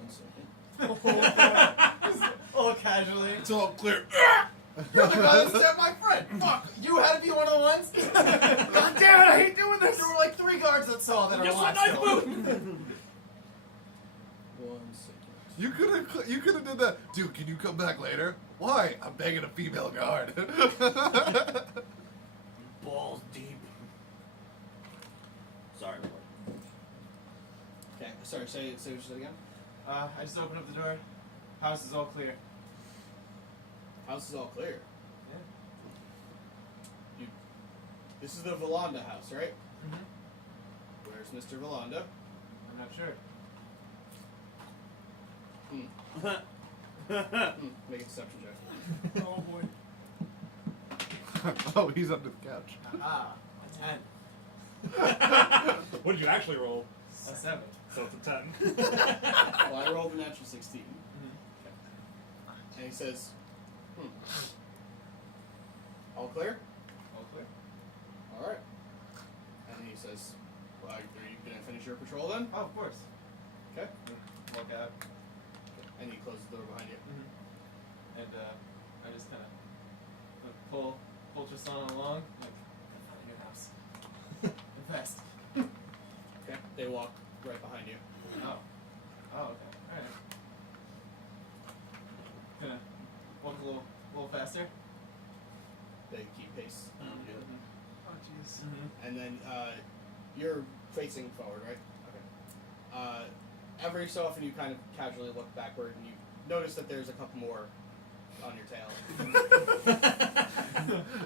1 second. All casually. It's all clear. You're the guy that stabbed my friend. Fuck. You had to be one of the ones. God damn it! I hate doing this. There were like 3 guards that saw that. Just are one alive knife still. boot! 1 second. You could have did that. Dude, can you come back later? Why? I'm begging a female guard. Balls deep. Sorry, Lord. Okay, sorry, say what you said again. I just opened up the door. House is all clear. House is all clear. Yeah. This is the Valanda house, right? Mm-hmm. Where's Mr. Valanda? I'm not sure. Make a deception check. Oh boy. Oh, he's under the couch. Ah, a 10. What did you actually roll? A 7. So it's a 10. Well, I rolled a natural 16. Mm-hmm. And he says, all clear? All clear. Alright. And he says, well, are you going to finish your patrol then? Oh, of course. Okay. Walk out. And he closes the door behind you. Mm-hmm. And I just kind of pull Tristana along. Like, I found a new house. Invest. Okay. They walk right behind you. Oh. Oh, okay. Alright. Gonna walk a little faster. They keep pace. Oh, jeez. Mm-hmm. And then you're facing forward, right? Okay. Every so often you kind of casually look backward and you notice that there's a couple more on your tail.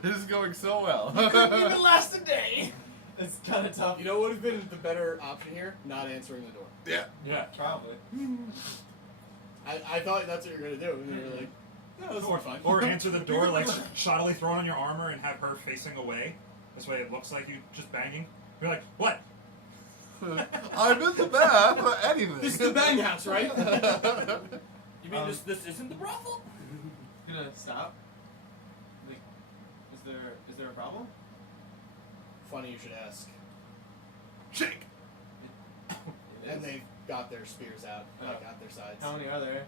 This is going so well. Even last a day. It's kind of tough. You know what would have been the better option here? Not answering the door. Yeah. Yeah. Probably. I thought that's what you were going to do. And you were like, no, this Or, is fine. or answer the door like shoddily thrown on your armor and have her facing away. This way it looks like you just banging. You're like, what? I'm in the bath for anything. This is the bang house, right? You mean this isn't the brothel? Gonna stop. Like, is there a problem? Funny you should ask. Shake. It And is. they've got their spears out, like Oh. at their sides. How many are there?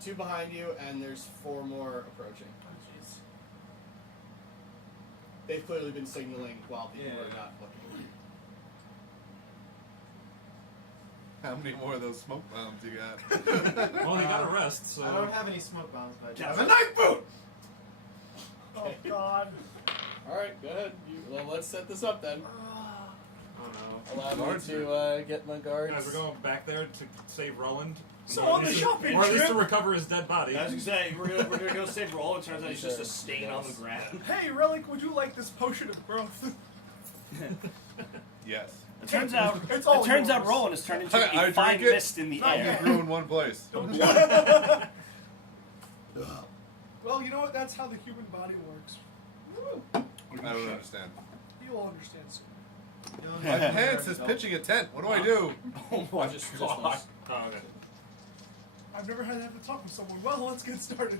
2 behind you, and there's 4 more approaching. Oh, jeez. They've clearly been signaling while people Yeah. are not looking. How many more of those smoke bombs you got? Well, you got a rest, so. I don't have any smoke bombs, but I Just have a knife boot. Oh God. All right, go ahead. Well, let's set this up then. Oh no. Allow me Guards to get my guards. Guys, we're going back there to save Ruland. So Or on at the least shopping or at least to trip- recover his dead body. I was gonna say we're gonna go save Roll. It turns out he's just a stain on the ground. Hey, Rellik, would you like this potion of growth? Yes. It turns out It's all out yours. Roland has turned into I a fine drink it. mist in the Not air. yet. Grew in one place. Well, you know what? That's how the human body works. I don't understand. You will understand soon. My pants is pitching a tent. What do I do? Oh my Just god. once. Oh, okay. I've never had to have to talk with someone. Well, let's get started.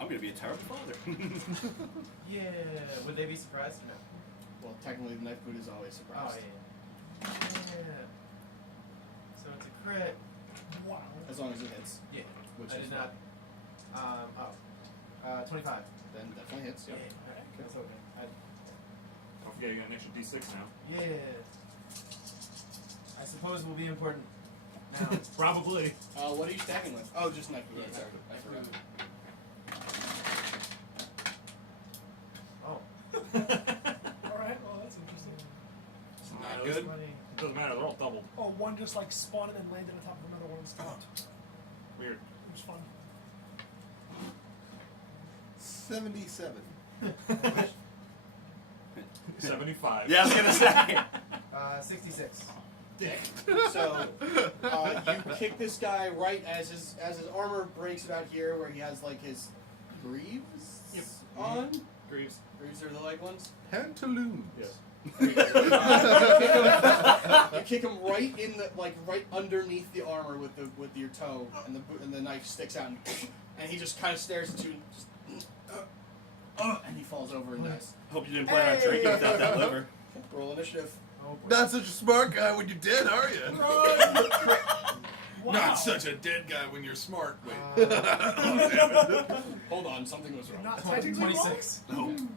I'm gonna be a terrible father. Yeah. Would they be surprised? No. Well, technically, the knife boot is always Oh surprised. yeah. Yeah. So it's a crit. Wow. As long as it hits. Yeah. Which I is did not. 25. Then definitely hits. Yeah. Yep. Alright. That's okay. Don't forget, you got an extra D6 now. Yeah. I suppose will be important now. Probably. What are you stacking with? Oh, just knife boot. Yeah, Sorry, I forgot. Oh. Alright, well, that's interesting. It's not good. It doesn't matter, they're all doubled. Oh, one just like spawned and then landed on top of another one and stopped. Weird. It was fun. 77. 75. Yeah, I was gonna say. 66. So you kick this guy right as his armor breaks about here, where he has like his greaves Yep. on. Greaves. Greaves are the leg ones. Pantaloons. Yes. You kick him right in the right underneath the armor with your toe, and the knife sticks out, and he just kind of stares at you, and just, and he falls over and dies. Hope you didn't plan on drinking without that liver. Roll initiative. Oh boy. Not such a smart guy when you're dead, are you? Wow. Not such a dead guy when you're smart. Wait. Hold on, something was You're wrong. not technically 26. wrong.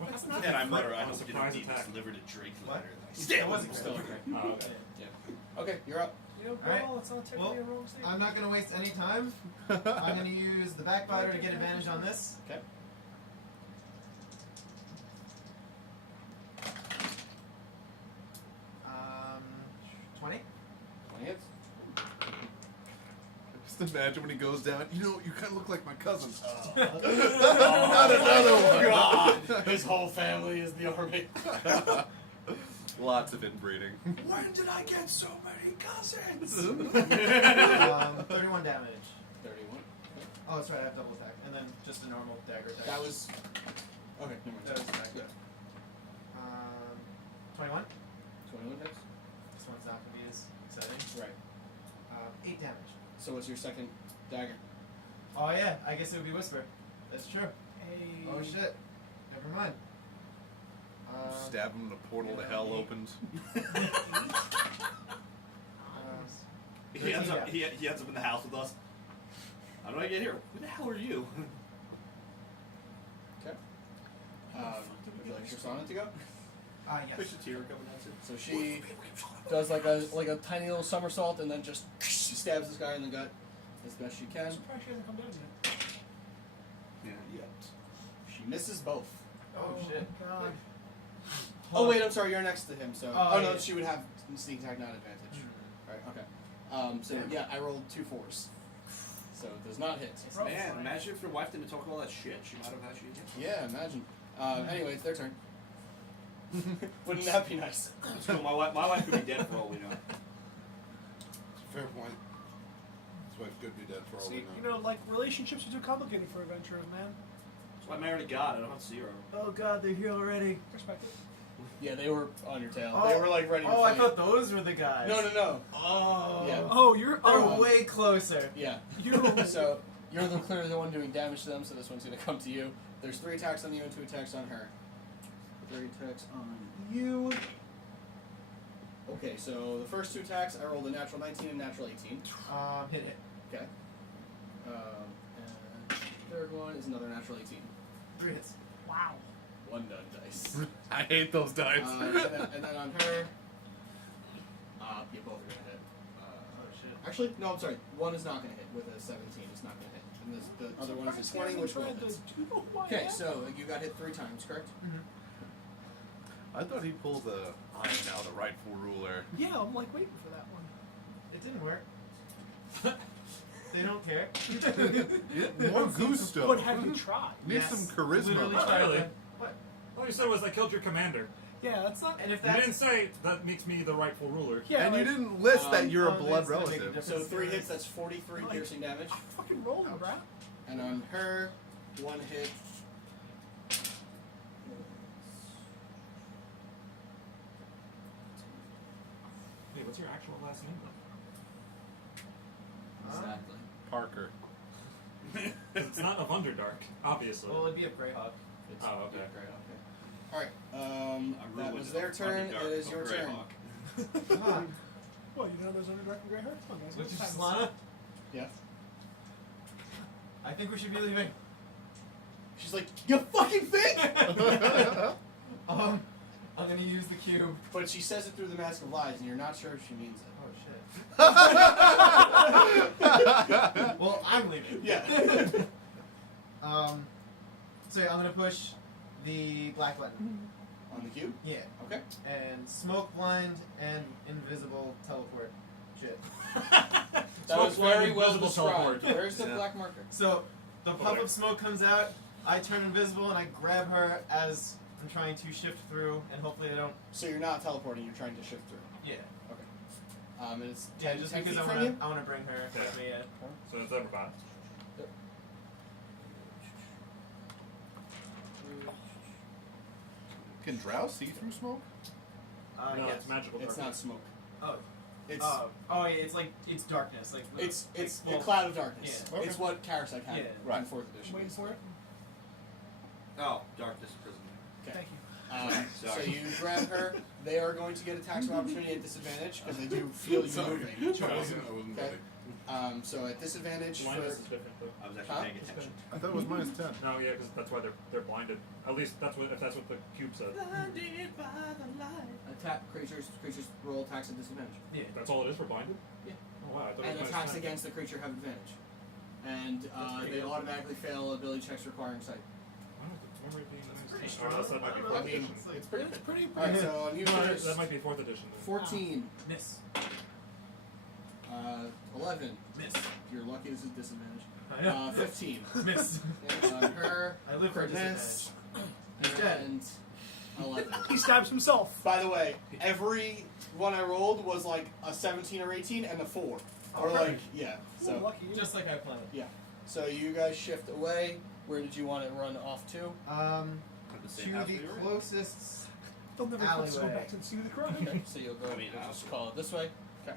That's not And I a mutter, crit. I hope you Surprise didn't eat attack. this liver to drink What? later. That wasn't Still crit. okay. Oh, okay. Yeah. Okay, you're up. You know, Alright. well, it's not technically a wrong statement. I'm not going to waste any time. I'm going to use the backbiter to get advantage on this. Okay. Um, 20. 20 hits. Just imagine when he goes down. You know, you kind of look like my cousin. Not another one. God, his whole family is the army. Lots of inbreeding. When did I get so many cousins? 31 damage. 31. Oh, that's right, I have double attack. And then just a normal dagger attack. That was. Okay, never That mind. was attack. Yeah. 21. 21 hits. This one's not going to be as exciting. Right. 8 damage. So what's your second dagger? Oh, yeah, I guess it would be Whisper. That's true. Hey. Oh, shit. Never mind. Stab him and a portal to hell opens. He ends up in the house with us. How do I get here? Who the hell are you? Okay. Would you like Shoshana to go? Yes. Fish a tear coming out soon. So she does like a tiny little somersault and then just stabs this guy in the gut as best she can. I'm surprised she hasn't come down yet. Yeah. She misses both. Oh, shit. God. Oh wait, I'm sorry, you're next to him. So Oh, no, yeah. she would have sneak attack, not advantage. Right. Okay. So yeah, I rolled 2 4s. So it does not hit. Man, imagine if your wife didn't talk all that shit. She might have had you. Yeah, imagine. Anyway, it's their turn. Wouldn't that be nice? So my wife could be dead for all we know. It's a fair point. His wife could be dead for all we See, know. you know, like, relationships are too complicated for adventurers, man. That's why I married a god. I don't have to see her. Oh, God, they're here already. Respect it. Yeah, they were on your tail. Oh. They were like ready to Oh, I fight. thought those were the guys. No. Oh. Yeah. Oh, you're. They're Oh, way closer. Yeah. you. So you're clearly the one doing damage to them. So this one's gonna come to you. There's 3 attacks on you and 2 attacks on her. 3 attacks on you. Okay, so the first 2 attacks, I rolled a natural 19 and natural 18. Hit it. Okay. And the third one is another natural 18. 3 hits. Wow. 1 done dice. I hate those dice. and then on her, yeah, both are gonna hit. Oh, shit. Actually, no, I'm sorry. 1 is not gonna hit with a 17. It's not gonna hit. And the other one is a 20, which will hit. Okay, so you got hit 3 times, correct? I thought he pulled the I am now the rightful ruler. Yeah, I'm like waiting for that one. It didn't work. They don't care. Yeah, more gusto. But have you tried? Need Yes. some charisma. Literally Not tried really. that. What? All you said was I killed your commander. Yeah, that's not. And if You didn't that's say that makes me the rightful ruler. Yeah, And like, you didn't list that you're a oh, blood that's gonna make a relative. difference. So 3 hits, that's 43 piercing damage. I'm fucking rolling, bro. And on her, 1 hit. Wait, what's your actual last name then? Exactly. Parker. 'Cause it's not of Underdark, obviously. well, it'd be a Greyhawk. It's, Oh, okay. Yeah, great, okay. Alright, that Ruland was their of turn. Underdark, It is of your turn. Greyhawk. Come on. What, you know those Underdark and Greyhearts? Come on, guys. Which is What's Lana? Yeah. I think we should be leaving. She's like, you fucking think? I'm gonna use the cube. But she says it through the mask of lies, and you're not sure if she means it. Oh shit. Well, I'm leaving. Yeah. So yeah, I'm gonna push the black button. On the cube? Yeah. Okay. And smoke blind and invisible teleport. Shit. That was Smoke blind, very well invisible described. teleport. Where's the Yeah. black marker? So the Over puff there. of smoke comes out. I turn invisible and I grab her as I'm trying to shift through, and hopefully I don't. So you're not teleporting, you're trying to shift through. Yeah. Okay. And it's Yeah, 10, just 10 because feet I from wanna, you? I wanna bring her with me. So it's everybody. Can Drow see through smoke? No, yes. it's magical It's darkness. not smoke. Oh. It's Oh yeah, it's like it's darkness. Like it's well, a cloud of darkness. Yeah. It's what Karasek had Yeah. Right. in 4th edition. waiting for it? Oh, Darkness Prison. Okay. Thank you. So Sorry. you grab her. They are going to get attacks of opportunity at disadvantage because they do feel you moving. I wasn't Okay. So at disadvantage Blindness is for different though. I was actually Huh? paying attention. I thought it was minus 10. No, yeah, because that's why they're blinded. At least that's what if that's what the cube said. Blinded by the light. attack creatures roll attacks at disadvantage. Yeah. That's all it is for blinded. Yeah. Oh wow, I thought And it was attacks minus 10. against the creature have advantage. And pretty they good. automatically fail ability checks requiring sight. Why don't the memory being minus pretty 10? strong. Oh, that might be I don't fourth know. edition. It's pretty It's pretty. Alright, so on you No, first. that might be 4th edition. Then. 14. Miss. 11. Miss. If you're lucky, this is disadvantage. I know. 15. Miss. And on her, I live for for a miss, He's dead. and 11. He stabs himself. By the way, every one I rolled was like a 17 or 18 and a 4. Or like, yeah. So So, lucky you. Just like I planned. so you guys shift away. Where did you want to run off to? At the To same house the we were in. closest. They'll never come so alleyway. back and see the crime. Okay, so you'll go. I mean, we'll I'll- just call it this way. Okay.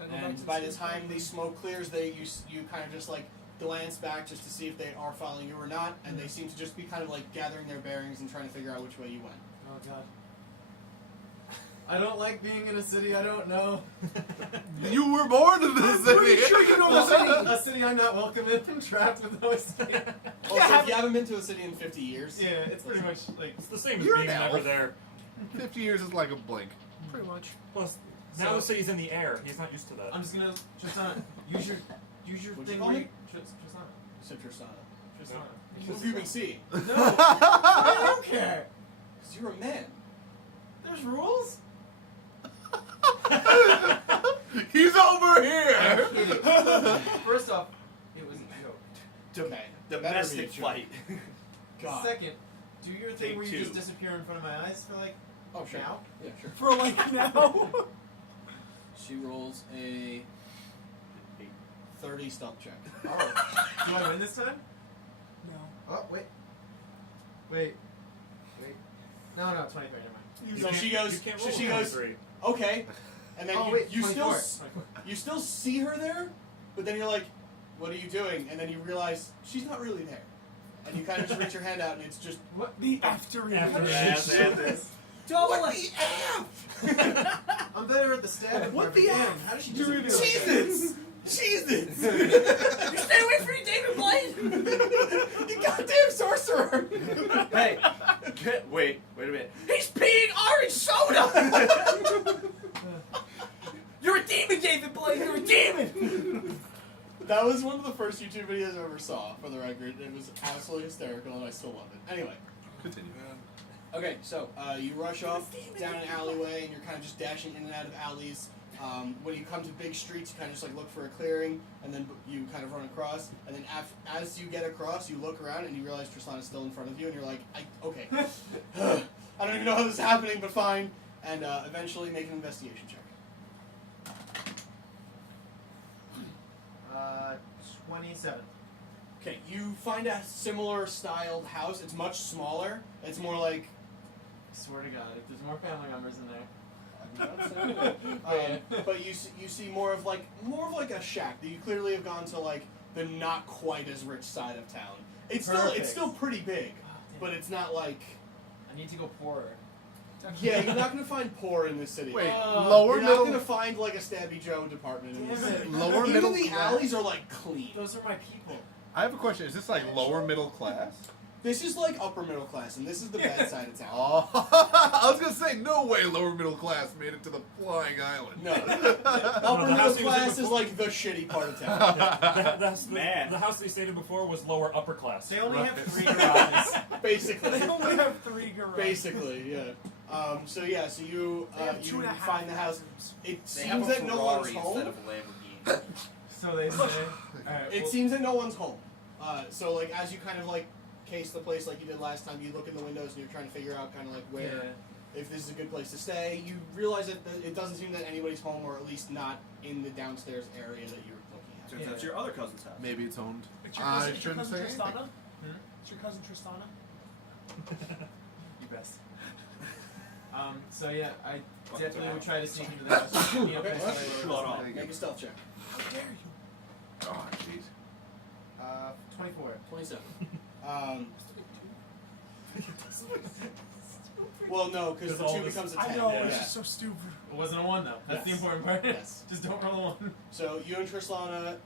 And go back And to by see the the time crime. the smoke clears, you kind of just like glance back just to see if they are following you or not, and they seem to just be kind of like gathering their bearings and trying to figure out which way you went. Oh god. I don't like being in a city I don't know. You were born in this city! Pretty sure you know the city. A city I'm not welcome in and trapped with no escape. Also, if you haven't been to a city in 50 years, Yeah, it's pretty much like. It's the same as You're being an never elf. there. 50 years is like a blink. Pretty much. Plus, now So- the city's in the air. He's not used to that. I'm just gonna Tristana, use your What'd thing you call where me? you Tristana. Citrusana. Tristana. Who have you been seeing? No, I don't care. Because you're a man. There's rules. He's over here! I'm kidding. First off, it was a joke. Okay. Domestic Better flight. God. Second, do your thing Take where you two. just disappear in front of my eyes for like Oh, sure. now. Yeah, sure. For like now. She rolls a 30 stealth check. Oh, do I win this time? No. Oh wait. Wait. No, 23. Never mind. You So can't- she goes. You can't So roll she a goes. 23. Okay. And then Oh you, wait, you 24. still you still see her there, but then you're like, what are you doing? And then you realize she's not really there. And you kind of just reach your hand out, and it's just What the after After Yes, yes. Double it. I'm better at the stab. What the Damn, F? how did she Do disappear it. like that? Jesus! Jesus! You stay away from your David Blaine. You goddamn sorcerer! Hey, wait a minute. He's peeing orange soda. You're a demon, David Blaine. You're a demon. That was one of the first YouTube videos I ever saw, for the record. It was absolutely hysterical, and I still love it. Anyway. Continue. Okay, so you rush off down an alleyway, and you're kind of just dashing in and out of alleys. When you come to big streets, you kind of just like look for a clearing, and then you kind of run across. And then as you get across, you look around, and you realize Trislana's still in front of you, and you're like, okay. I don't even know how this is happening, but fine. And eventually make an investigation check. 27. Okay, you find a similar styled house. It's much smaller. It's more like I swear to God, if there's more family members in there. but you see more of like a shack that you clearly have gone to like the not quite as rich side of town. It's still pretty big, but it's not like I need to go poorer. yeah. You're not gonna find poor in this city. Wait, Oh, lower You're not middle. gonna find like a Stabby Joe department in this Damn it. city. Lower Even middle the class. alleys are like clean. Those are my people. I have a question. Is this like lower middle class? This is like upper middle class, and this is the bad side of town. Oh, I was gonna say no way. Lower middle class made it to the flying island. No, upper the middle house he was in class is before- like the shitty part of town. Man. The house they stayed in before was lower upper class. They only have Right. 3 garages. Basically. They only have 3 garages. Basically, yeah. So you They have 2.5 find the house. bathrooms. It They have seems a that no one's Ferrari home. instead of a Lamborghini. So they say. Alright, It well, seems that no one's home. So like as you kind of like case the place like you did last time, you look in the windows and you're trying to figure out kind of like where, yeah. if this is a good place to stay. You realize that it doesn't seem that anybody's home, or at least not in the downstairs area that you're looking at. Turns out it's your other cousin's house. Maybe it's owned. It's your I cousin, it's your shouldn't cousin say Tristana? anything. It's your cousin Tristana? You best. So yeah, I definitely would try to sneak into the house. Shoot me up Okay, next well, to the shut door. up. Make a stealth check. How dare you? Oh, jeez. 24. 27. Well, no, because the All 2 this- becomes a I 10. know, Yeah. it's Yeah. just so stupid. It wasn't a 1 though. That's Yes. the important part. Yes. Just don't roll a 1. So you and Trislana,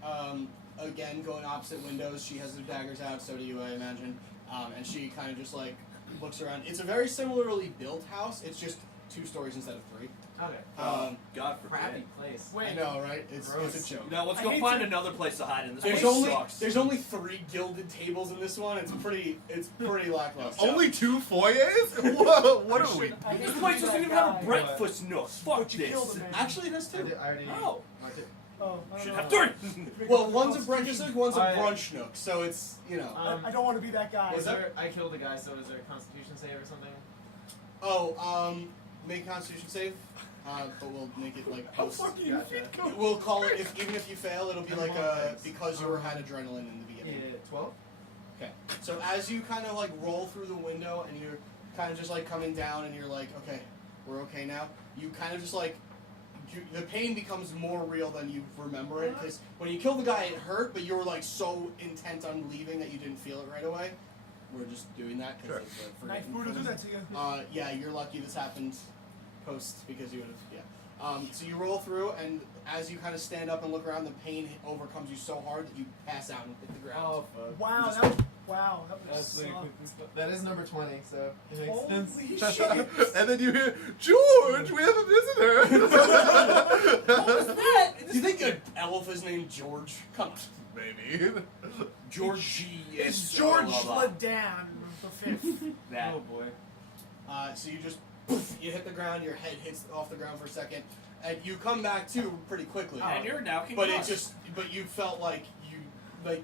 again, go in opposite windows. She has her daggers out, so do you, I imagine. And she kind of just like looks around. It's a very similarly built house. It's just 2 stories instead of 3. Okay. God Crappy forbid. place. I know, right? It's Gross. a joke. You know, let's I go hate find to- another place to hide in. This There's place only sucks. there's only 3 gilded tables in this one. It's pretty lackluster. Only 2 foyers? What are we? I hate This to place be doesn't that even have guy, a breakfast nook. Fuck But you this. killed him, man. Actually, it has 2. I already Oh. marked it. Oh, I Should don't have know. 3. Well, one's a breakfast nook, one's a I- brunch nook. So it's I don't want to be that guy. Was there? I killed a guy, so is there a Constitution save or something? Make a Constitution save. But we'll make it like How post. fucking Gotcha. go? We'll call it even if you fail, it'll be like Thanks. because you had adrenaline in the beginning. Yeah, 12. Okay. So as you kind of like roll through the window and you're kind of just like coming down and you're like, okay, we're okay now. You kind of just like the pain becomes more real than you remember it, because when you killed the guy, it hurt, but you were like so intent on leaving that you didn't feel it right away. We're just doing that because Knife food will do that to you. yeah, you're lucky this happened post, because you would have, yeah. So you roll through, and as you kind of stand up and look around, the pain overcomes you so hard that you pass out and hit the ground. Oh fuck. Wow, that would That's suck. that is number 20, so it makes sense. Holy shit. And then you hear, George, we have a visitor. What was that? Do you think an elf is named George? Come on. Maybe. George G. It's George Ladan the fifth. That. Oh boy. So you just poof, you hit the ground, your head hits off the ground for a second, and you come back to pretty quickly. And you're now concussed. But you felt like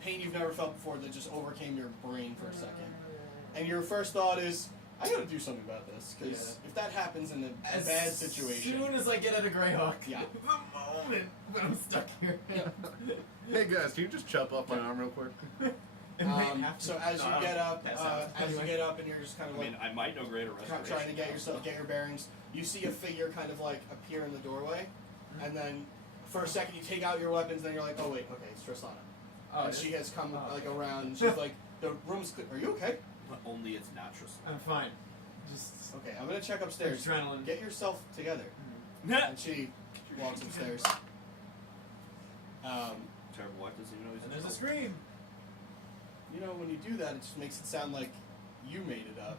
pain you've never felt before that just overcame your brain for a second. And your first thought is, I gotta do something about this, because if that happens in a bad situation. As soon as I get out of Greyhawk, Yeah. the moment when I'm stuck here. Hey guys, can you just chop off my arm real quick? It might have to- So as you No, get up, that's not- and you're just kind of I like mean, I might know greater restoration. trying to get your bearings, you see a figure kind of like appear in the doorway, and then for a second you take out your weapons, then you're like, oh wait, okay, it's Trislana. Oh, And she has come like around. And she's like, the room's clear. Are you okay? But only it's natural. I'm fine. Just Okay, I'm gonna check upstairs. adrenaline. Get yourself together. And she walks upstairs. Terrible wife doesn't even know he's And in there's a trouble. scream. You know, when you do that, it just makes it sound like you made it up,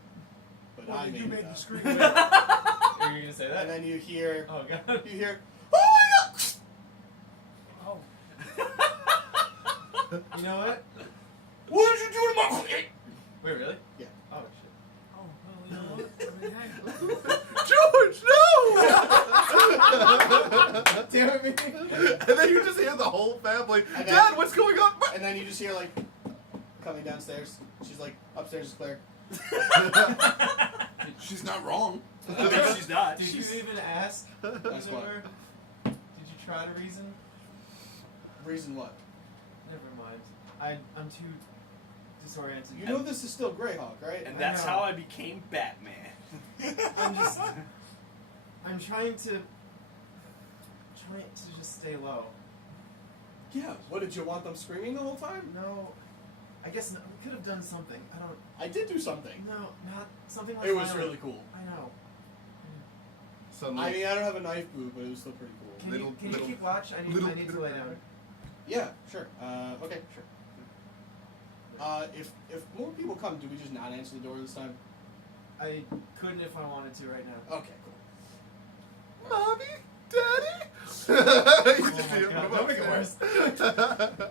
but Well, I made you it made the up. screen. Are you gonna say that? And then you hear, Oh god. oh my god! Oh. You know what? What did you do to my? Wait, really? Yeah. Oh shit. Oh, well, you know what? I mean, hey. George, no! Damn it, me. And then you just hear the whole family. And Dad, then- what's going on? And then you just hear like coming downstairs. She's like, upstairs is Claire. She's not wrong. I mean, she's not. Did you even ask? That's what. Did you try to reason? Reason what? Never mind. I'm too disoriented. You know this is still Greyhawk, right? And I that's know. how I became Batman. I'm trying to just stay low. Yeah. What, did you want them screaming the whole time? No, I guess we could have done something. I did do something. No, not something like It was violent. really cool. I know. Suddenly, I mean, I don't have a knife boot, but it was still pretty cool. Can Little- you little- keep watch? I need to lay down. Yeah, sure. Okay, sure. If more people come, do we just not answer the door this time? I couldn't if I wanted to right now. Okay, cool. Mommy? Daddy? You just my hear God, them don't make it upstairs.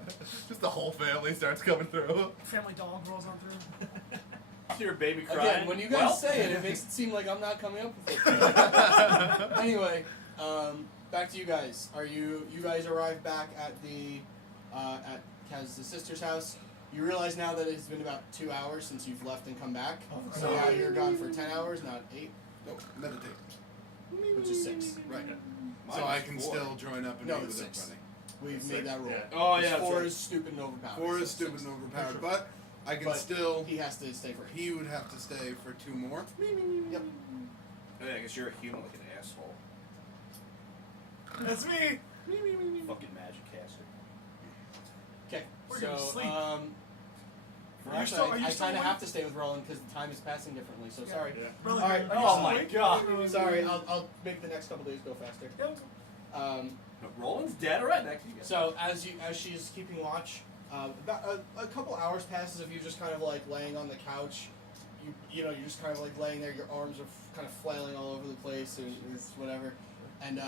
Just the whole family starts coming through. Family dog rolls on through. See your baby crying. Again, when you guys Well, say it, it makes it seem like I'm not coming up with it. Anyway, back to you guys. You guys arrive back at the at Kaz's sister's house. You realize now that it's been about 2 hours since you've left and come back. So now you're gone for 10 hours, not 8, No, meditate. which is 6. Right. Mine So I was can 4. still join up and No, be it's with 6. everybody. We've It's made 6, that rule. yeah. Oh yeah, 4 that's is stupid and overpowered. 4 is so stupid 6. and overpowered, Sure. but I can But still. He has to stay for 8. He would have to stay for 2 more. Yep. right. I guess you're a human like an asshole. That's me. Fucking magic caster. Okay. We're So, gonna sleep. well, Are you actually, still- are you I still kind of awake? have to stay with Roland because the time is passing differently. So Yeah. sorry. Yeah. Really All right. good. Are you Oh still my awake? God. Sorry. I'll make the next couple days go faster. Yep. No, Roland's dead. All right, next to you guys. So as she's keeping watch, about a couple hours passes of you just kind of like laying on the couch. You know you're just kind of like laying there. Your arms are kind of flailing all over the place and it's whatever, and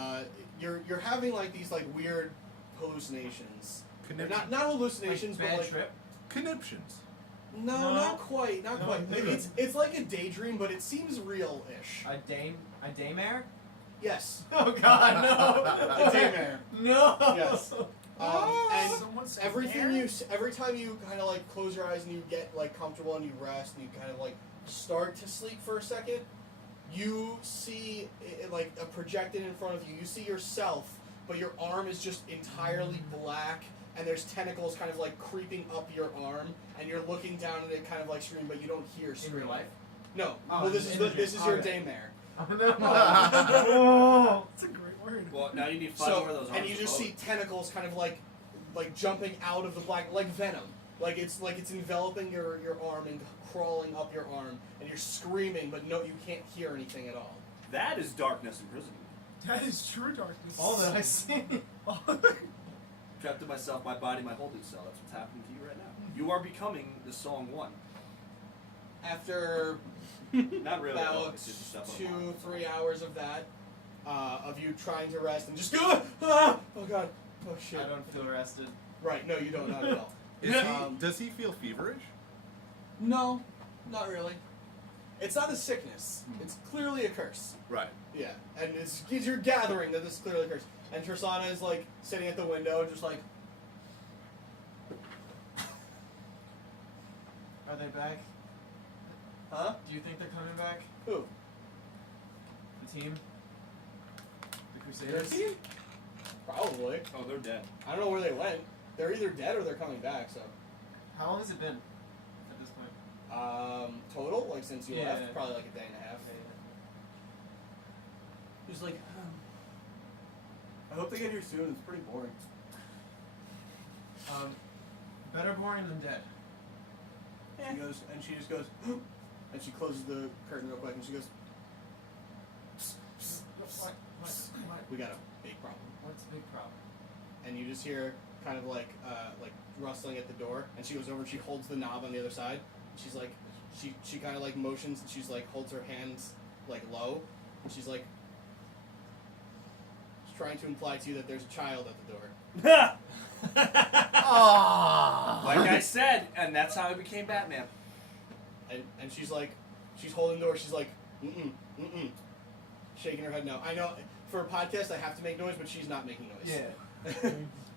you're having like these like weird hallucinations. Conniptions. Not hallucinations, Bad but like trip. Conniptions. no, No. not quite, not No, quite. maybe. It's like a daydream, but it seems real-ish. A daymare? Yes, Oh God, no! a daymare. No. Yes. And Someone said everything air? every time you kind of like close your eyes and you get like comfortable and you rest and you kind of like start to sleep for a second, you see like a projected in front of you. You see yourself, but your arm is just entirely black, and there's tentacles kind of like creeping up your arm, and you're looking down and it kind of like scream, but you don't hear In scream. real life? No. Oh, Well, this in is the dream. this is your Okay. daymare. Oh no! That's a great word. Well, now you need 5 more of those arms. And you just see tentacles kind of like jumping out of the black, like venom. Like it's enveloping your arm and crawling up your arm, and you're screaming, but no, you can't hear anything at all. That is darkness imprisonment. That is true darkness. All that I see. Trapped in myself, my body, my holding cell. That's what's happening to you right now. You are becoming the song 1. After Not really. Well, about it's just a step on the line. 2-3 hours of that, of you trying to rest and just go, oh god, oh shit. I don't feel rested. Right, no, you don't, not at all. Does he feel feverish? No, not really. It's not a sickness. It's clearly a curse. Right. Yeah, and it's you're gathering that this is clearly a curse. And Tristana is like sitting at the window, just like, Are they back? huh? Do you think they're coming back? Who? The team? The Their Crusaders? team? Probably. Oh, they're dead. I don't know where they went. They're either dead or they're coming back. So, How long has it been at this point? total, like since you Yeah. left, probably like a day and a half. He's like, I hope they get here soon. It's pretty boring. Better boring than dead. She goes, and she just goes, and she closes the curtain real quick, and she goes, What? we got a big problem. What's the big problem? And you just hear kind of like rustling at the door, and she goes over and she holds the knob on the other side. She's like, she kind of like motions, and she's like holds her hands like low, and she's like, she's trying to imply to you that there's a child at the door. Ah. I said, and that's how I became Batman. And she's like, she's holding the door. She's like, shaking her head no. I know for a podcast I have to make noise, but she's not making noise. Yeah.